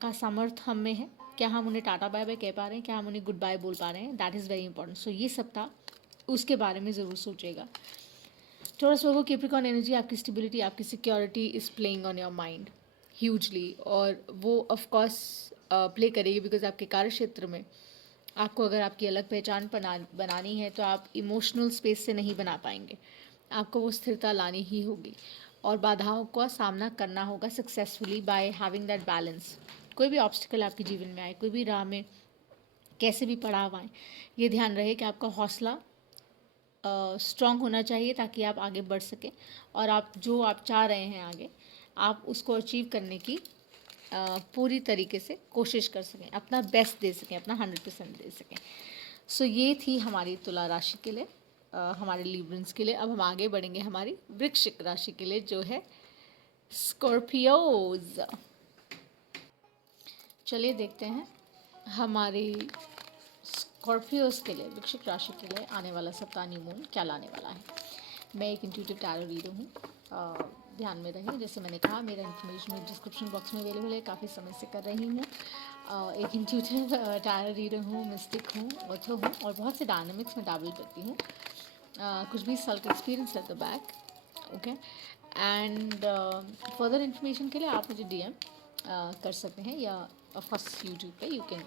का सामर्थ्य हम में है। क्या हम उन्हें टाटा बाय बाय कह पा रहे हैं, क्या हम उन्हें गुड बाय बोल पा रहे हैं? That is very important. So ये सप्ताह उसके बारे में ज़रूर सोचेगा। टॉरस वर्गो कैप्रिकॉर्न एनर्जी, आपकी स्टेबिलिटी, आपकी security is playing on your mind hugely, और वो ऑफ कोर्स प्ले करेगी बिकॉज आपके कार्य क्षेत्र में आपको अगर आपकी अलग पहचान बनानी है तो आप इमोशनल स्पेस से नहीं बना पाएंगे। आपको वो स्थिरता लानी ही होगी और बाधाओं का सामना करना होगा successfully by having that balance. कोई भी ऑब्स्टिकल आपके जीवन में आए, कोई भी राह में कैसे भी पड़ाव आए, ये ध्यान रहे कि आपका हौसला स्ट्रॉन्ग होना चाहिए ताकि आप आगे बढ़ सकें, और आप जो आप चाह रहे हैं आगे, आप उसको अचीव करने की पूरी तरीके से कोशिश कर सकें, अपना बेस्ट दे सकें, अपना 100% दे सकें। सो ये थी हमारी तुला राशि के लिए, हमारे लिब्रन्स के लिए। अब हम आगे बढ़ेंगे हमारी वृश्चिक राशि के लिए, जो है स्कॉर्पियोज। चलिए देखते हैं हमारी स्कॉर्पियोज के लिए, वृश्चिक राशि के लिए आने वाला सप्ताह न्यू मून क्या लाने वाला है। मैं एक इंट्यूटिव टैरो रीडर हूँ, ध्यान में रहे। जैसे मैंने कहा, मेरा इन्फॉर्मेशन डिस्क्रिप्शन बॉक्स में अवेलेबल है, काफ़ी समय से कर रही हूँ। एक इंट्यूटिव टैरो रीडर हूँ, मिस्टिक हूँ, ऑथर हूँ, और बहुत से डायनामिक्स में डाबल करती हूँ। कुछ 20 साल का experience at the back. Okay, and further information के लिए आप मुझे डीएम कर सकते हैं, या फर्स्ट यूट्यूब पे you can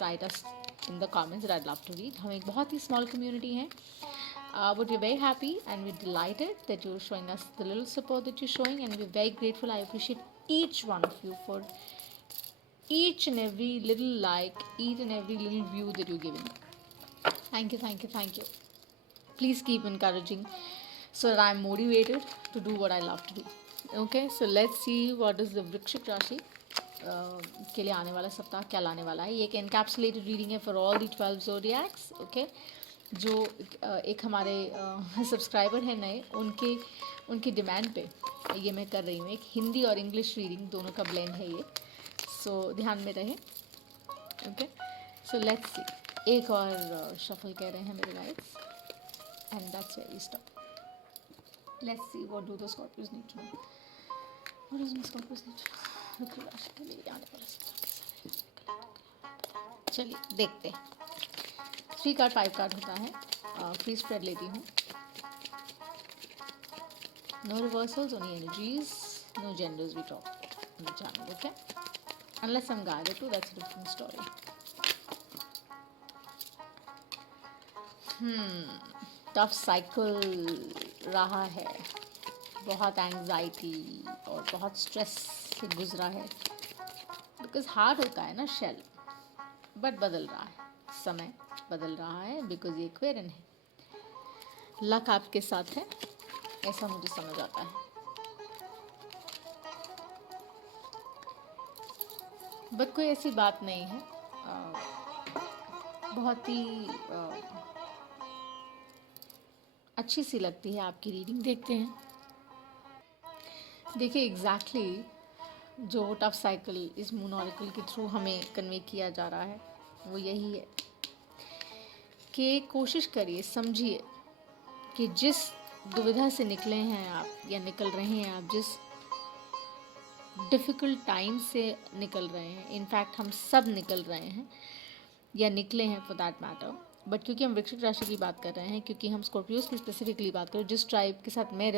write us in the comments, I love to read. हम एक बहुत ही स्मॉल कम्युनिटी है, but we're very happy and we're delighted that you're showing us the little support that you're showing, and we're very grateful. I appreciate each one of you for each and every little like, each and every little view that you're giving. Thank you, thank you, thank you. Please keep encouraging so that I'm motivated to do what I love to do. Okay, so let's see what is the वृश्चिक राशि के लिए आने वाला सप्ताह क्या लाने वाला है। ये एक एनकैप्सुलेटेड रीडिंग है for all the 12 zodiacs. Okay, जो एक हमारे सब्सक्राइबर हैं नए, उनकी डिमांड पे ये मैं कर रही हूँ। एक हिंदी और इंग्लिश रीडिंग दोनों का ब्लेंड है ये, सो ध्यान में रहे। Okay, so let's see. एक और शफल कह रहे हैं मेरे guides, and that's where we stop. Let's see what do the Scorpios need to know, what does the Scorpios need to know वृश्चिक राशि के लिए आने वाला सप्ताह कैसा रहेगा। चलिए देखते हैं। 3 कार्ड 5 कार्ड होता है। फ्री स्प्रेड लेती हूँ। No reversals, only energies, no genders we talk in the channel. Okay, unless I am guided to, that's a different story. Tough cycle रहा है, बहुत एंग्जाइटी और बहुत स्ट्रेस से गुजरा है, बिकॉज हार्ड होता है ना शेल, बट बदल रहा है, समय बदल रहा है, बिकॉज ये क्वेरन है। लक आपके साथ है, ऐसा मुझे समझ आता है। बट कोई ऐसी बात नहीं है, बहुत ही अच्छी सी लगती है आपकी रीडिंग। देखते हैं। देखिए एग्जैक्टली जो टफ साइकिल इस मून ऑरेकल के थ्रू हमें कन्वे किया जा रहा है वो यही है कि कोशिश करिए, समझिए कि जिस दुविधा से निकले हैं आप या निकल रहे हैं आप, जिस डिफ़िकल्ट टाइम से निकल रहे हैं, इनफैक्ट हम सब निकल रहे हैं या निकले हैं फॉर दैट मैटर, बट क्योंकि हम वृश्चिक राशि की बात कर रहे हैं, क्योंकि हम स्कॉर्पियोज की स्पेसिफिकली बात कर रहे हैं, जिस ट्राइब के साथ मैं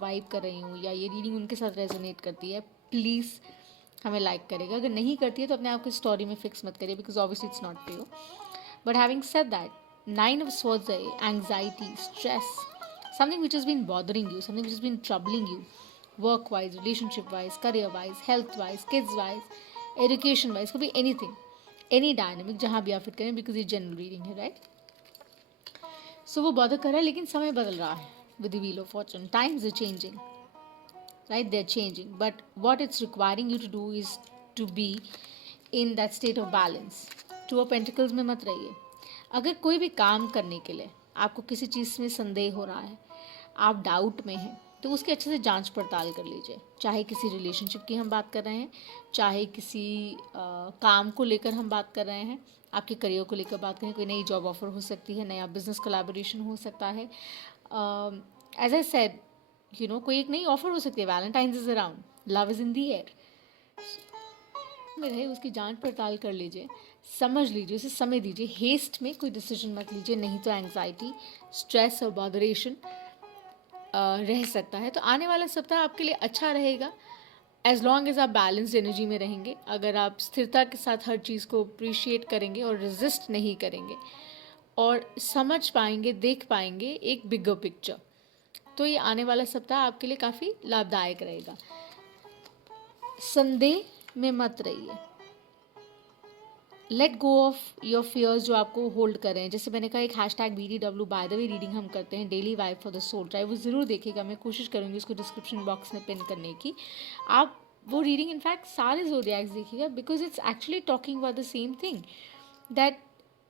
वाइब कर रही हूँ या ये रीडिंग उनके साथ रेजोनेट करती है, प्लीज़ हमें लाइक करेगा। अगर नहीं करती है तो अपने आप को स्टोरी में फिक्स मत करिए, because obviously it's not for you. But having said that, 9 of swords है anxiety, stress, something which has been bothering you, something which has been troubling you, work wise, relationship wise, career wise, health wise, kids wise, education wise, could be anything. Any dynamic जहाँ भी आप fit करें, because ये general reading है, right. सो वो bother कर रहा है, लेकिन समय बदल रहा है with the wheel of fortune. Times are changing, right? They're changing, but what it's requiring you to do is to be in that state of balance. Two of Pentacles में मत रहिए. अगर कोई भी काम करने के लिए आपको किसी चीज़ में संदेह हो रहा है, आप डाउट में हैं, तो उसकी अच्छे से जांच पड़ताल कर लीजिए. चाहे किसी रिलेशनशिप की हम बात कर रहे हैं, चाहे किसी काम को लेकर हम बात कर रहे हैं, आपके करियर को लेकर बात करें, कोई नई जॉब ऑफर हो सकती है, नया बिजनेस कोलैबोरेशन हो सकता है. एज आई सेड, कोई एक नई ऑफर हो सकती है. Valentine's is around, love is in the air में रहे, उसकी जांच पड़ताल कर लीजिए, समझ लीजिए, उसे समय दीजिए. हेस्ट में कोई डिसीजन मत लीजिए, नहीं तो एंग्जाइटी, स्ट्रेस और बॉदरेशन रह सकता है. तो आने वाला सप्ताह आपके लिए अच्छा रहेगा एज लॉन्ग एज आप बैलेंस्ड एनर्जी में रहेंगे. अगर आप स्थिरता के साथ हर चीज़ को अप्रिशिएट करेंगे और रेजिस्ट नहीं करेंगे और समझ पाएंगे, देख पाएंगे एक बिगर पिक्चर, तो ये आने वाला सप्ताह आपके लिए काफ़ी लाभदायक रहेगा. संदेह में मत रहिए. Let go of your fears जो आपको होल्ड कर रहे हैं. जैसे मैंने कहा, एक hashtag BDW by the way reading हम करते हैं, daily vibe for the soul tribe, वो ज़रूर देखिएगा. मैं कोशिश करूँगी उसको डिस्क्रिप्शन बॉक्स में पिन करने की. आप वो रीडिंग इनफैक्ट सारे ज़ोडिएक्स देखिएगा, because it's actually talking about the same thing, that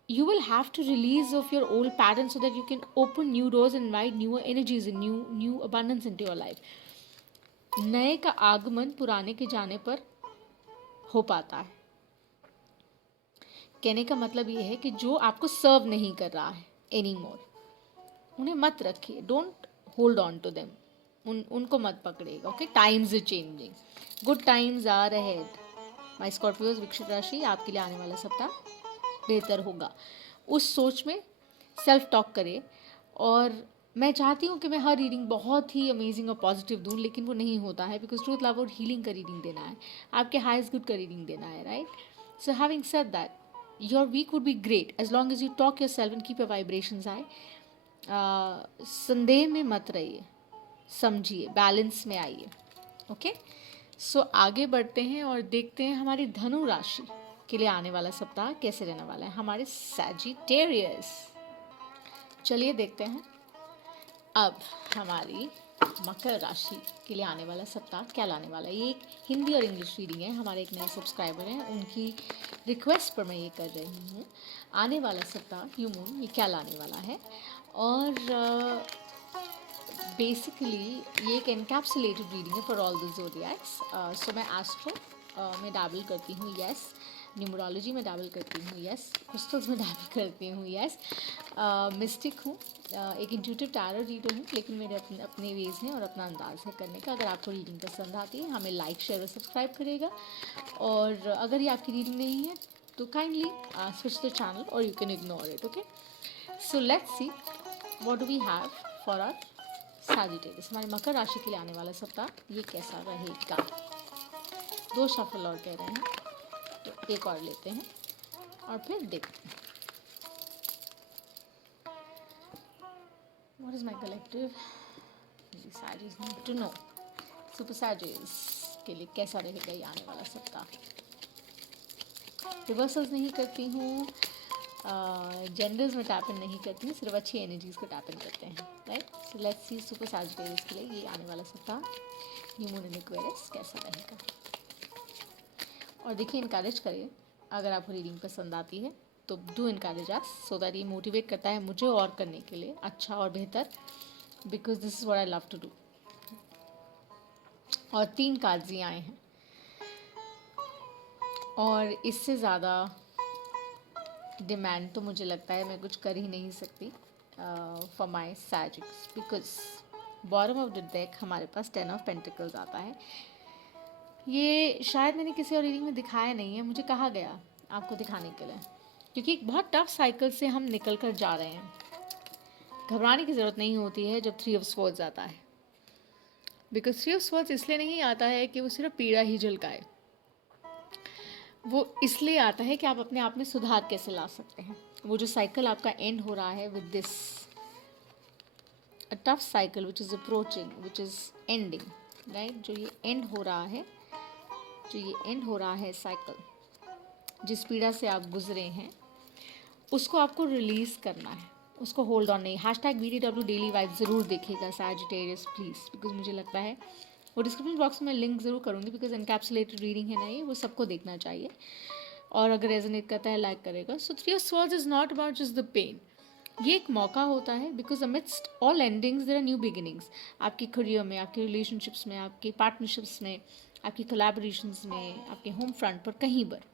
you will have to release of your old patterns so that you can open new doors and invite newer energies and new abundance into your life. नए का आगमन पुराने के जाने पर हो पाता है. कहने का मतलब ये है कि जो आपको सर्व नहीं कर रहा है एनी मोर, उन्हें मत रखिए. Don't hold on to them. उनको मत पकड़ेगा. Okay, times are changing, good times are ahead. My Scorpios, वृश्चिक राशि, आपके लिए आने वाला सप्ताह बेहतर होगा. उस सोच में सेल्फ टॉक करें. और मैं चाहती हूँ कि मैं हर रीडिंग बहुत ही अमेजिंग और पॉजिटिव दूँ, लेकिन वो नहीं होता है, बिकॉज ट्रूथ, लव और हीलिंग का रीडिंग देना है, आपके हाईएस्ट गुड का रीडिंग देना है, right. So having said that, your week would be great as long as you talk yourself and keep your vibrations high. संदेह में मत रहिए, समझिए, बैलेंस में आइए. ओके, सो आगे बढ़ते हैं और देखते हैं हमारी धनु राशि के लिए आने वाला सप्ताह कैसे रहने वाला है. हमारे सैजिटेरियस, चलिए देखते हैं अब हमारी मकर राशि के लिए आने वाला सप्ताह क्या लाने वाला है. ये एक हिंदी और इंग्लिश रीडिंग है. हमारे एक नए सब्सक्राइबर हैं, उनकी रिक्वेस्ट पर मैं ये कर रही हूँ. आने वाला सप्ताह न्यू मून ये क्या लाने वाला है. और बेसिकली ये एक एनकैप्सुलेटेड रीडिंग है फॉर ऑल द ज़ोडिएक्स. सो मैं एस्ट्रो में डैबल करती हूँ, यस. न्यूमरोलॉजी में डैबल करती हूँ, यस. क्रिस्टल्स में डैबल करती हूँ, यस. मिस्टिक हूँ, एक इंट्यूटिव टैरो रीडर हूँ, लेकिन मेरे अपने वेज हैं और अपना अंदाज है करने का. अगर आपको रीडिंग पसंद आती है, हमें लाइक, शेयर और सब्सक्राइब करेगा. और अगर ये आपकी रीडिंग नहीं है तो काइंडली स्विच द चैनल और you can ignore it. Okay, so let's see what do we have for our Sagittarius. हमारे मकर राशि के लिए आने वाला सप्ताह ये कैसा रहेगा. 2 शफल और कह रहे हैं, तो एक और लेते हैं और फिर देखते हैं. What is my collective? Sagittarius need to know. Super Sagittarius के लिए कैसा रहेगा ये आने वाला सप्ताह. रिवर्सल्स नहीं करती हूँ, जेंडर्स में टैप इन नहीं करती हूँ, सिर्फ अच्छी एनर्जीज को टैप इन करते हैं, right. So let's C super Sagittarius के लिए ये आने वाला सप्ताह न्यू मून इन एक्वेरियस कैसा रहेगा. और देखिए, इनकरेज करिए. अगर आपको रीडिंग पसंद आती है तो do encourage us, so that ये मोटिवेट करता है मुझे और करने के लिए अच्छा और बेहतर, because this is what I love to do. और 3 कार्ड्स ही आए हैं और इससे ज़्यादा डिमांड तो मुझे लगता है मैं कुछ कर ही नहीं सकती for my Saggies, because bottom of the deck हमारे पास 10 ऑफ पेंटिकल्स आता है. ये शायद मैंने किसी और रीडिंग में दिखाया नहीं है, मुझे कहा गया आपको दिखाने के लिए, क्योंकि एक बहुत टफ साइकिल से हम निकल कर जा रहे हैं. घबराने की ज़रूरत नहीं होती है जब 3 ऑफ स्वॉर्ड्स आता है, बिकॉज 3 ऑफ स्वॉर्ड्स इसलिए नहीं आता है कि वो सिर्फ पीड़ा ही झलकाए. वो इसलिए आता है कि आप अपने आप में सुधार कैसे ला सकते हैं. वो जो साइकिल आपका एंड हो रहा है with this a tough cycle which is approaching, which is ending, right. जो ये एंड हो रहा है साइकिल, जिस पीड़ा से आप गुजरे हैं उसको आपको रिलीज़ करना है, उसको होल्ड ऑन नहीं। #BDW डेली वाइब ज़रूर देखिएगा सैजिटेरियस प्लीज़, बिकॉज मुझे लगता है वो डिस्क्रिप्शन बॉक्स में लिंक ज़रूर करूँगी, बिकॉज एनकैप्सुलेटेड रीडिंग है ना ये, वो सबको देखना चाहिए और अगर रेजोनेट करता है लाइक करेगा। So 3 of swords is not about just the pain, ये एक मौका होता है, because amidst all endings there are new beginnings. आपकी करियर में, आपके रिलेशनशिप्स में, आपके पार्टनरशिप्स में, आपकी कोलैबोरेशंस में, आपके होम फ्रंट पर कहीं पर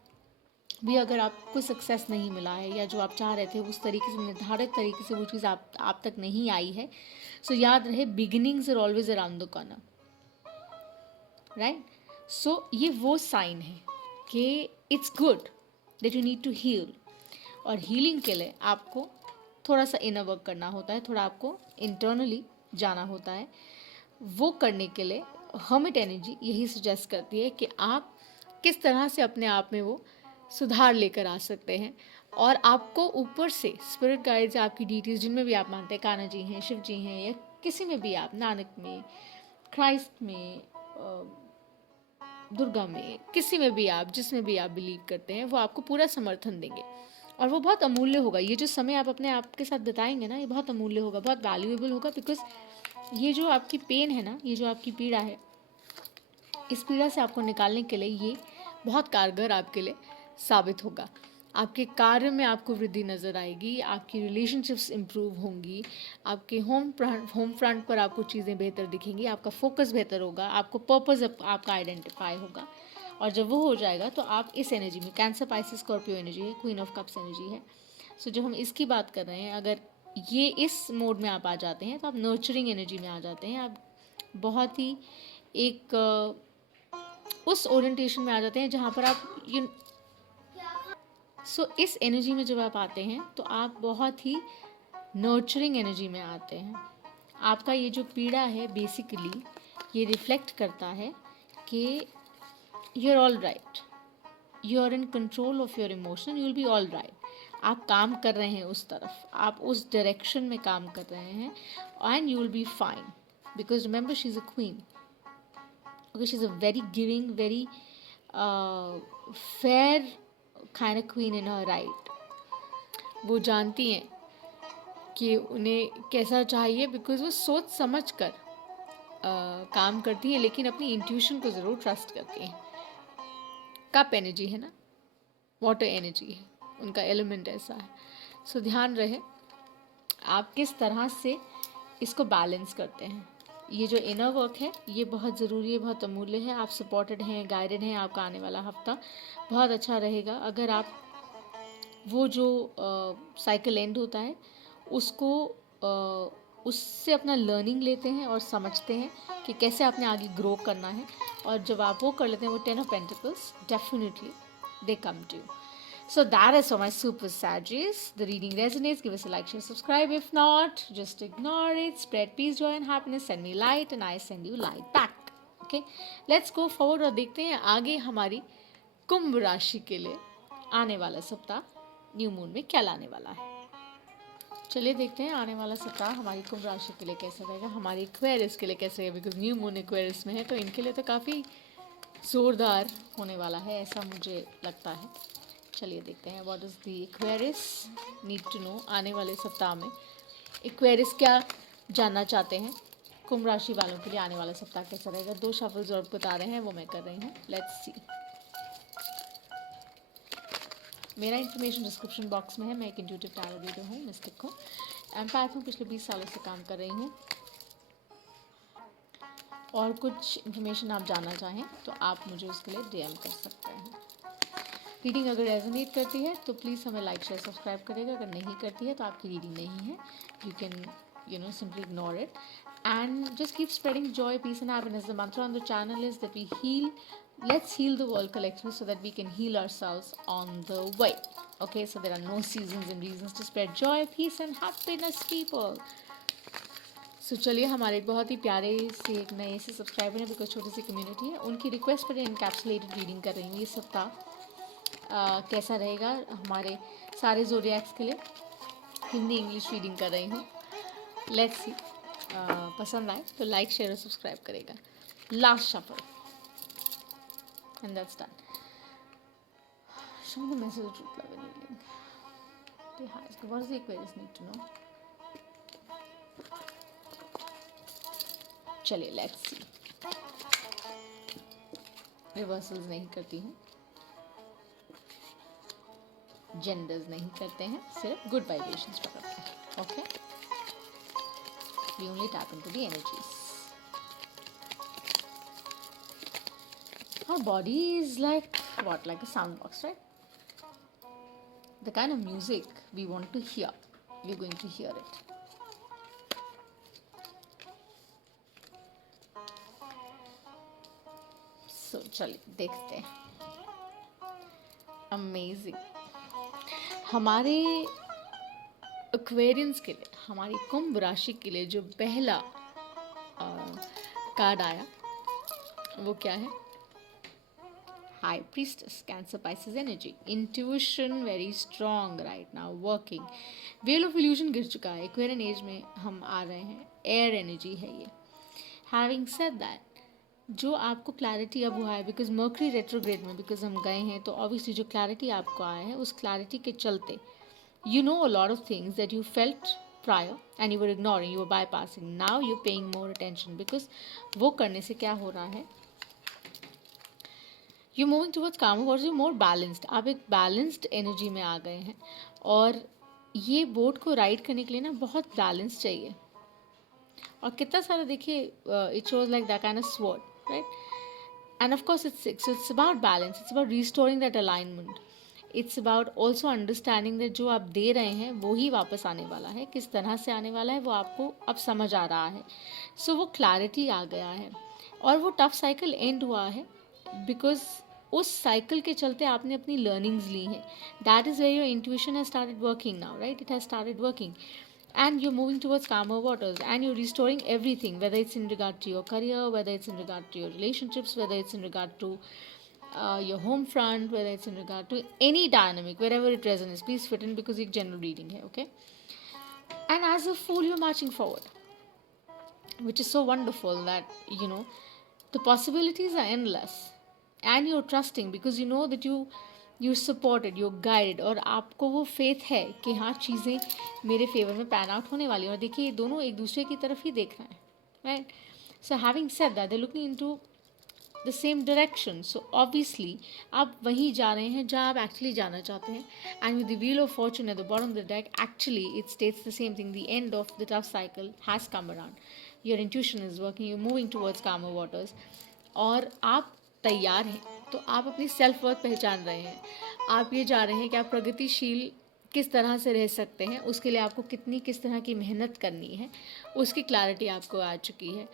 भी अगर आपको सक्सेस नहीं मिला है या जो आप चाह रहे थे उस तरीके से, निर्धारित तरीके से वो चीज़ आप तक नहीं आई है, सो याद रहे beginnings are always around the corner, right. So ये वो साइन है कि it's good that you need to heal, और हीलिंग के लिए आपको थोड़ा सा इनर वर्क करना होता है, थोड़ा आपको इंटरनली जाना होता है। वो करने के लिए हर्मिट एनर्जी यही सजेस्ट करती है कि आप किस तरह से अपने आप में वो सुधार लेकर आ सकते हैं, और आपको ऊपर से स्पिरिट गाइड्स, आपकी डीटीज जिनमें भी आप मानते हैं, कान्हा जी हैं, शिव जी हैं, या किसी में भी आप, नानक में, क्राइस्ट में, दुर्गा में, किसी में भी आप, जिसमें भी आप बिलीव करते हैं, वो आपको पूरा समर्थन देंगे और वो बहुत अमूल्य होगा। ये जो समय आप अपने आप के साथ बिताएंगे ना, ये बहुत अमूल्य होगा, बहुत वैल्यूएबल होगा, बिकॉज ये जो आपकी पेन है ना, ये जो आपकी पीड़ा है, इस पीड़ा से आपको निकालने के लिए ये बहुत कारगर आपके लिए साबित होगा। आपके कार्य में आपको वृद्धि नज़र आएगी, आपकी रिलेशनशिप्स इम्प्रूव होंगी, आपके होम फ्रंट पर आपको चीज़ें बेहतर दिखेंगी, आपका फोकस बेहतर होगा, आपको पर्पस आपका आइडेंटिफाई होगा, और जब वो हो जाएगा तो आप इस एनर्जी में, कैंसर, पाइसिस, स्कॉर्पियो एनर्जी है, क्वीन ऑफ कप्स एनर्जी है। सो जब हम इसकी बात कर रहे हैं, अगर ये इस मोड में आप आ जाते हैं तो आप नर्चरिंग एनर्जी में आ जाते हैं, आप बहुत ही एक उस ओरिएंटेशन में आ जाते हैं जहाँ पर आप इस एनर्जी में जब आप आते हैं तो आप बहुत ही नर्चरिंग एनर्जी में आते हैं। आपका ये जो पीड़ा है बेसिकली ये रिफ्लेक्ट करता है कि you are all right, you are in control of your emotion, you will be all right. आप काम कर रहे हैं उस तरफ, आप उस डायरेक्शन में काम कर रहे हैं, and you will be fine, because remember she is a queen, okay, she is a very giving, very fair kind of queen in her right। वो जानती हैं कि उन्हें कैसा चाहिए, बिकॉज वो सोच समझ कर काम करती हैं, लेकिन अपनी इंट्यूशन को ज़रूर ट्रस्ट करती हैं। कप एनर्जी है ना, वाटर एनर्जी है, उनका एलिमेंट ऐसा है। सो ध्यान रहे आप किस तरह से इसको बैलेंस करते हैं। ये जो इनर वर्क है ये बहुत ज़रूरी है, बहुत अमूल्य है। आप सपोर्टेड हैं, गाइडेड हैं, आपका आने वाला हफ्ता बहुत अच्छा रहेगा अगर आप वो जो साइकिल एंड होता है उसको उससे अपना लर्निंग लेते हैं और समझते हैं कि कैसे आपने आगे ग्रो करना है, और जब आप वो कर लेते हैं, वो 10 of Pentacles definitely they come to you। So that is for my super Sagittarius. The reading resonates. Give us a like, share, subscribe. If not, just ignore it. Spread peace, joy, and happiness. Send me light, and I send you light back. Okay, let's go forward और देखते हैं आगे हमारी कुंभ राशि के लिए आने वाला सप्ताह न्यू मून में क्या लाने वाला है। चलिए देखते हैं आने वाला सप्ताह हमारी कुंभ राशि के लिए कैसा रहेगा, हमारी एक्वेरियस के लिए कैसे रहेगा, बिकॉज न्यू मून एक्वेरियस में है, तो इनके लिए तो काफ़ी ज़ोरदार होने वाला है, ऐसा मुझे लगता है। चलिए देखते हैं what is the Aquarius need to know. आने वाले सप्ताह में एक्वेरियस क्या जानना चाहते हैं, कुंभ राशि वालों के लिए आने वाला सप्ताह कैसा रहेगा। 2 शफल्स और बता रहे हैं, वो मैं कर रही हूँ। Let's see. मेरा इन्फॉर्मेशन डिस्क्रिप्शन बॉक्स में है। मैं एक इंट्यूटिव टैरो रीडर हूँ, मिस्टिक हूँ, एम्पैथ हूँ, पिछले 20 सालों से काम कर रही हूँ। और कुछ इन्फॉर्मेशन आप जानना चाहें तो आप मुझे उसके लिए डीएम कर सकते हैं। रीडिंग अगर रेजोनेट करती है तो प्लीज़ हमें लाइक, शेयर, सब्सक्राइब करेगा। अगर नहीं करती है तो आपकी रीडिंग नहीं है, you can simply ignore it and just keep spreading joy, peace and happiness. The mantra on the channel is that let's heal the world collectively so that we can heal ourselves on the way. Okay, so there are no seasons and reasons to spread joy, peace and happiness, people. So चलिए, हमारे बहुत ही प्यारे से एक नए से subscriber हैं, because छोटी सी कम्युनिटी है, उनकी रिक्वेस्ट पर इनकैप्सुलेटेड रीडिंग कर रही हूँ। ये सप्ताह कैसा रहेगा हमारे सारे ज़ोडिएक्स के लिए, हिंदी इंग्लिश रीडिंग कर रही हूँ। लेट्स सी, पसंद आए तो लाइक, शेयर और सब्सक्राइब करेगा। Last shuffle and that's done. Show me the message of truth, love, and healing. The highest. What does the Aquarius need to know? चलिए लेट्स सी. रिवर्सल्स नहीं करती हूँ, genders नहीं करते हैं, सिर्फ गुड वाइब्रेशंस पकड़ते हैं. Okay, we only tap into the energies. Our body is like what? Like a sound box, right? The kind of music we want to hear, we're going to hear it. So चलिए देखते हैं. Amazing. हमारे Aquarians के लिए, हमारी कुंभ राशि के लिए जो पहला कार्ड आया वो क्या है? High Priestess, Cancer Pisces energy. Intuition very strong right now, working. Veil of Illusion गिर चुका है. Aquarian age में हम आ रहे हैं. Air energy है ये. Having said that, जो आपको क्लैरिटी अब हुआ है, बिकॉज मर्करी रेट्रोग्रेड में बिकॉज हम गए हैं, तो ऑब्वियसली जो क्लैरिटी आपको आया है उस क्लैरिटी के चलते you know a lot of things that you felt prior and you were ignoring, you were bypassing. Now you paying more attention, because वो करने से क्या हो रहा है, यू मूविंग टूवर्ड्स काम और यू मोर बैलेंस्ड. आप एक बैलेंस्ड एनर्जी में आ गए हैं. और ये बोट को राइड करने के लिए ना बहुत बैलेंस चाहिए. और कितना सारा देखिए, it shows like that kind of sword, right? End of course it's 6, so it's about balance, it's about restoring that alignment, it's about also understanding that जो आप दे रहे हैं वो ही वापस आने वाला है. किस तरह से आने वाला है वो आपको अब समझ आ रहा है. सो वो क्लैरिटी आ गया है और वो टफ साइकिल एंड हुआ है बिकॉज उस साइकिल के चलते आपने अपनी लर्निंग्स ली हैं. That is where your intuition has started working now, right? It has started working and you're moving towards calmer waters and you're restoring everything, whether it's in regard to your career, whether it's in regard to your relationships, whether it's in regard to your home front, whether it's in regard to any dynamic, wherever it resonates. Please fit in because it's general reading here, okay? And as a fool you're marching forward, which is so wonderful that you know the possibilities are endless and you're trusting because you know that you supported, you guided, और आपको वो faith है कि हाँ चीज़ें मेरे favour में pan out होने वाली हैं. और देखिए ये दोनों एक दूसरे की तरफ ही देख रहे हैं, right? So having said that they looking into the same direction. So obviously आप वहीं जा रहे हैं जहाँ आप एक्चुअली जाना चाहते हैं. And with the wheel of Fortune at the bottom of the deck, actually it states the same thing. The end of the tough cycle has come around. Your intuition is working, you moving towards कामर waters. और आप तैयार हैं, तो आप अपनी self worth पहचान रहे हैं. आप ये जा रहे हैं कि आप प्रगतिशील किस तरह से रह सकते हैं, उसके लिए आपको किस तरह की मेहनत करनी है, उसकी क्लैरिटी आपको आ चुकी है.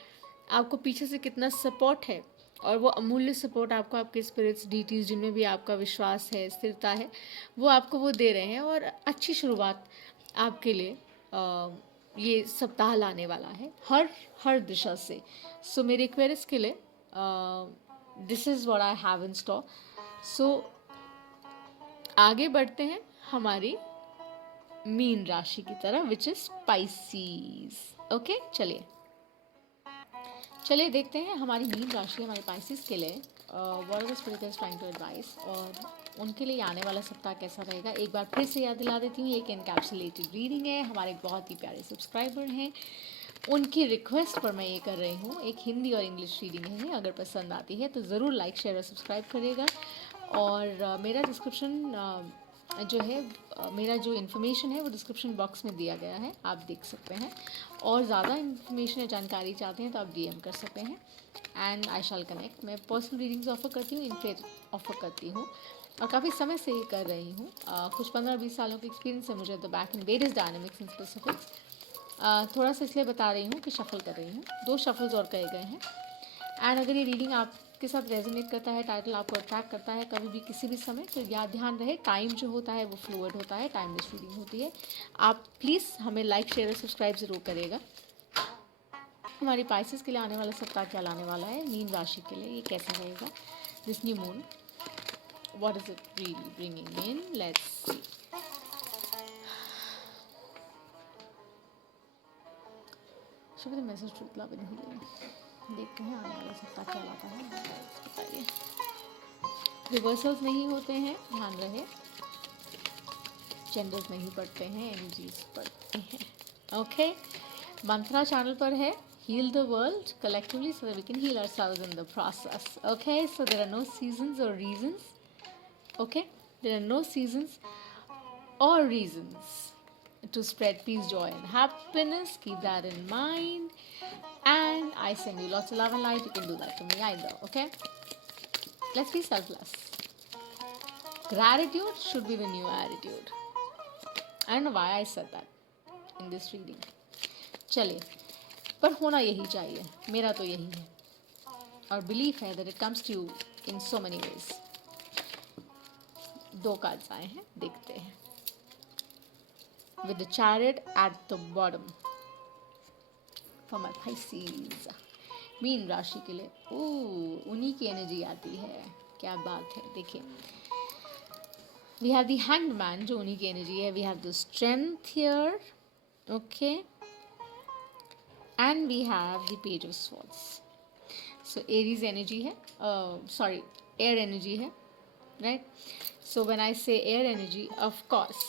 आपको पीछे से कितना सपोर्ट है, और वो अमूल्य सपोर्ट आपको आपके स्पिरिट्स, डीटीज, जिनमें भी आपका विश्वास है, स्थिरता है, वो आपको वो दे रहे हैं. और अच्छी शुरुआत आपके लिए ये सप्ताह लाने वाला है हर दिशा से. सो मेरे एक्वेरियस के लिए this is what I have in store. So आगे बढ़ते हैं हमारी मीन राशि की तरफ, विच इज स्पाइसीज. ओके, चलिए देखते हैं हमारी मीन राशि हमारे स्पाइसीज के लिए what the spirit is trying to advice, और उनके लिए आने वाला सप्ताह कैसा रहेगा. एक बार फिर से याद दिला देती हूँ, एक एनकैप्सुलेटेड रीडिंग है. हमारे एक बहुत ही प्यारे सब्सक्राइबर हैं, उनकी रिक्वेस्ट पर मैं ये कर रही हूँ. एक हिंदी और इंग्लिश रीडिंग है. अगर पसंद आती है तो ज़रूर लाइक, शेयर और सब्सक्राइब करिएगा. और मेरा डिस्क्रिप्शन जो है, मेरा जो इन्फॉर्मेशन है वो डिस्क्रिप्शन बॉक्स में दिया गया है, आप देख सकते हैं. और ज़्यादा इन्फॉर्मेशन या जानकारी चाहते हैं तो आप DM कर सकते हैं. And I shall connect. मैं पर्सनल रीडिंग्स ऑफर करती हूँ, इनफेक्ट ऑफर करती हूँ, और काफ़ी समय से ये कर रही हूँ. कुछ 15-20 सालों का एक्सपीरियंस है मुझे the back in various dynamics and specifics. थोड़ा सा इसलिए बता रही हूँ कि शफल कर रही हूँ. 2 शफल्स और कहे गए हैं. एंड अगर ये रीडिंग आपके साथ रेजोनेट करता है, टाइटल आपको अट्रैक्ट करता है कभी भी किसी भी समय, तो याद ध्यान रहे टाइम जो होता है वो फ्लूइड होता है, टाइमलेस रीडिंग होती है. आप प्लीज़ हमें लाइक, शेयर और सब्सक्राइब ज़रूर करिएगा. हमारी पाइसेस के लिए आने वाला सप्ताह क्या लाने वाला है, मीन राशि के लिए ये कैसा रहेगा. This new moon, what is it really bringing in, let's see. Shubh message truth love and healing. देखते हैं आने वाला सप्ताह क्या लाता है. बताइए. रिवर्सल्स नहीं होते हैं, ध्यान रहे, जेंडर्स नहीं पढ़ते हैं, एनर्जीज पढ़ते हैं। ओके, मंत्रा चैनल पर है heal the world collectively so that we can heal ourselves in the process. Okay, so there are no seasons और reasons. Okay, there are no seasons or reasons to spread peace, joy, and happiness. Keep that in mind. And I send you lots of love and light. You can do that to me either. Okay? Let's be selfless. Gratitude should be the new attitude. I don't know why I said that in this reading. चलिए, पर होना यही चाहिए, मेरा तो यही है और बिलीफ है that it comes to you in so many ways. 2 cards आए हैं, देखते हैं. With the chariot at the bottom for my Pisces. Mean राशि के लिए उन्हीं की एनर्जी आती है, क्या बात है. देखिए, we have the hanged man जो उन्हीं की एनर्जी है. We have the strength here, okay, and we have the page of swords. So Aries energy है, sorry, air energy है, right? So when I say air energy, of course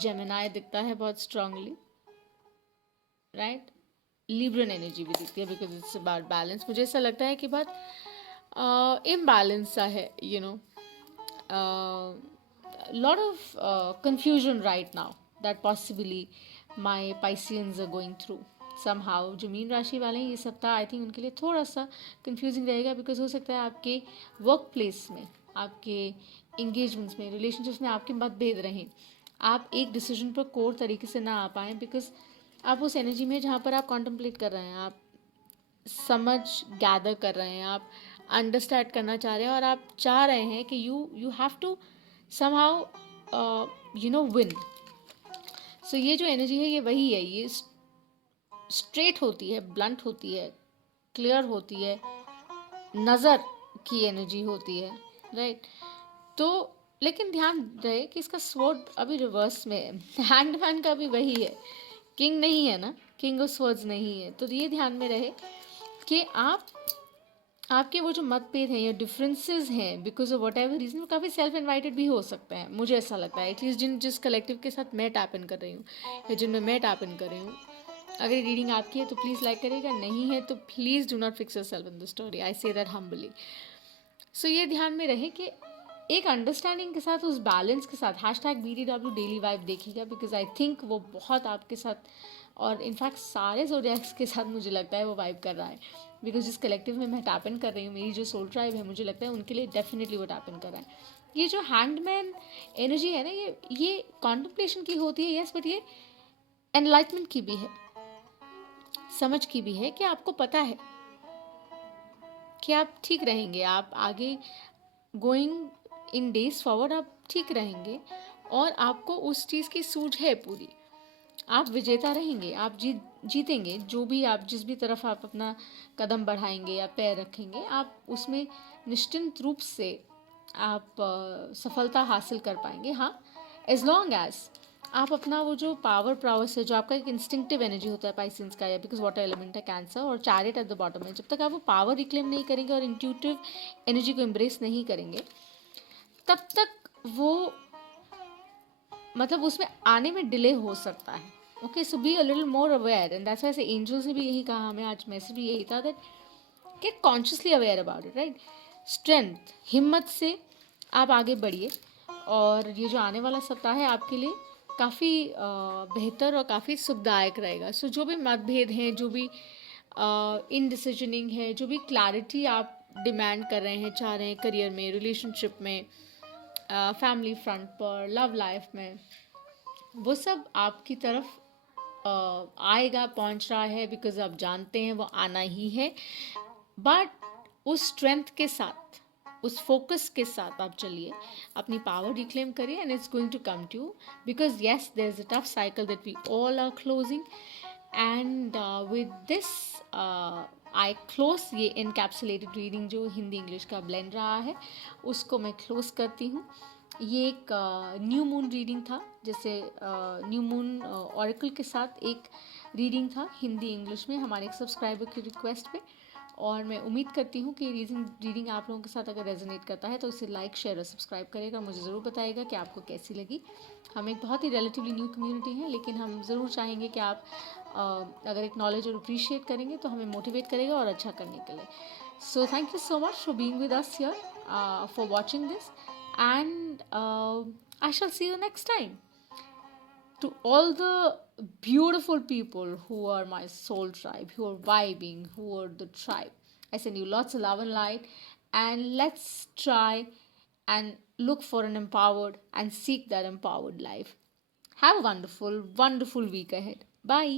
Gemini दिखता है बहुत strongly, right. Libran energy भी दिखती है because it's about balance. मुझे ऐसा लगता है कि बहुत इम्बैलेंस सा है, you know, lot of confusion right now that possibly my Pisceans are going through somehow. जो मीन राशि वाले हैं ये सप्ताह आई थिंक उनके लिए थोड़ा सा कंफ्यूजिंग रहेगा बिकॉज हो सकता है आपके वर्क प्लेस में, आपके इंगेजमेंट्स में, रिलेशनशिप्स में आपके मतभेद रहें, आप एक डिसीजन पर कोर तरीके से ना आ पाएँ बिकॉज आप उस एनर्जी में जहाँ पर आप कॉन्टम्पलेट कर रहे हैं, आप समझ गैदर कर रहे हैं, आप अंडरस्टैंड करना चाह रहे हैं और आप चाह रहे हैं कि you have to somehow you know win. So ये जो एनर्जी है ये वही है, ये स्ट्रेट होती है, ब्लंट होती है, क्लियर होती है, नज़र की एनर्जी होती है, राइट. तो लेकिन ध्यान रहे कि इसका स्वॉर्ड अभी रिवर्स में है. हैंगमैन का भी वही है, किंग नहीं है ना, किंग ऑफ स्वॉर्ड्स नहीं है. तो ये ध्यान में रहे कि आपके वो जो मतभेद हैं या डिफरेंसेस हैं because of whatever reason, काफ़ी सेल्फ इन्वाइटेड भी हो सकते हैं. मुझे ऐसा लगता है एटलीस्ट जिस कलेक्टिव के साथ मैं टैप इन कर रही हूँ या जिनमें मैं टैप इन कर रही हूँ. अगर रीडिंग आपकी है तो प्लीज़ लाइक करेगा, नहीं है तो please do not fix yourself in the story. I say that humbly. सो ये ध्यान में रहे कि एक अंडरस्टैंडिंग के साथ, उस बैलेंस के साथ #BDW डेली वाइब देखिएगा बिकॉज आई थिंक वो बहुत आपके साथ और इनफैक्ट सारे ज़ोडिएक्स के साथ मुझे लगता है वो वाइब कर रहा है बिकॉज जिस कलेक्टिव में मैं टैप इन कर रही हूँ, मेरी जो सोल ट्राइब है, मुझे लगता है उनके लिए डेफिनेटली वो टैप इन कर रहा है. ये जो हैंगमैन एनर्जी है ना, ये कॉन्टम्पलेशन की होती है, यस, बट ये एनलाइटमेंट की भी है, समझ की भी है कि आपको पता है कि आप ठीक रहेंगे, आप आगे गोइंग इन डेज फॉरवर्ड आप ठीक रहेंगे और आपको उस चीज़ की सूझ है पूरी. आप विजेता रहेंगे, आप जीतेंगे. जो भी आप जिस भी तरफ आप अपना कदम बढ़ाएंगे या पैर रखेंगे, आप उसमें निश्चिंत रूप से आप सफलता हासिल कर पाएंगे. हाँ, एज लॉन्ग एज आप अपना वो जो पावर प्रावस है, जो आपका एक इंस्टिंक्टिव एनर्जी होता है पाइसेंस का, या बिकॉज वाटर एलिमेंट है कैंसर और चैरियट एट द बॉटम है, जब तक आप वो पावर रिक्लेम नहीं करेंगे और इंट्यूटिव एनर्जी को एम्ब्रेस नहीं करेंगे तब तक वो मतलब उसमें आने में डिले हो सकता है. Okay, so be a little more aware and that's why से एंजल्स ने भी यही कहा हमें, आज मैसेज भी यही था, that get consciously aware about it, right. Strength, हिम्मत से आप आगे बढ़िए और ये जो आने वाला सप्ताह है आपके लिए काफ़ी बेहतर और काफ़ी सुखदायक रहेगा. सो जो भी मतभेद हैं, जो भी इनडिसीजनिंग है, जो भी क्लैरिटी आप डिमांड कर रहे हैं, चाह रहे हैं करियर में, रिलेशनशिप में, फैमिली फ्रंट पर, लव लाइफ में, वो सब आपकी तरफ आएगा, पहुंच रहा है बिकॉज आप जानते हैं वो आना ही है. बट उस स्ट्रेंथ के साथ, उस फोकस के साथ आप चलिए, अपनी पावर रिक्लेम करिए and it's going to come to you because yes there is a tough cycle that we all are closing. And with this I close ये इनकैप्सुलेटेड रीडिंग जो हिंदी इंग्लिश का ब्लेंड रहा है उसको मैं क्लोज करती हूँ. ये एक न्यू मून रीडिंग था, जैसे न्यू मून ऑरेकल के साथ एक रीडिंग था हिंदी इंग्लिश में हमारे एक सब्सक्राइबर की रिक्वेस्ट पे, और मैं उम्मीद करती हूँ कि रीडिंग आप लोगों के साथ अगर रेजोनेट करता है तो इसे लाइक शेयर और सब्सक्राइब करेगा, मुझे ज़रूर बताएगा कि आपको कैसी लगी। हम एक बहुत ही रिलेटिवली न्यू कम्युनिटी हैं, लेकिन हम ज़रूर चाहेंगे कि आप अगर एक नॉलेज और अप्रिशिएट करेंगे तो हमें मोटिवेट करेगा और अच्छा करने के लिए। So thank you so much for being with us here, for watching this, and I shall see you next time. To all the beautiful people who are my soul tribe, who are vibing, who are the tribe, I send you lots of love and light, and let's try and look for an empowered and seek that empowered life. Have a wonderful, wonderful week ahead. Bye.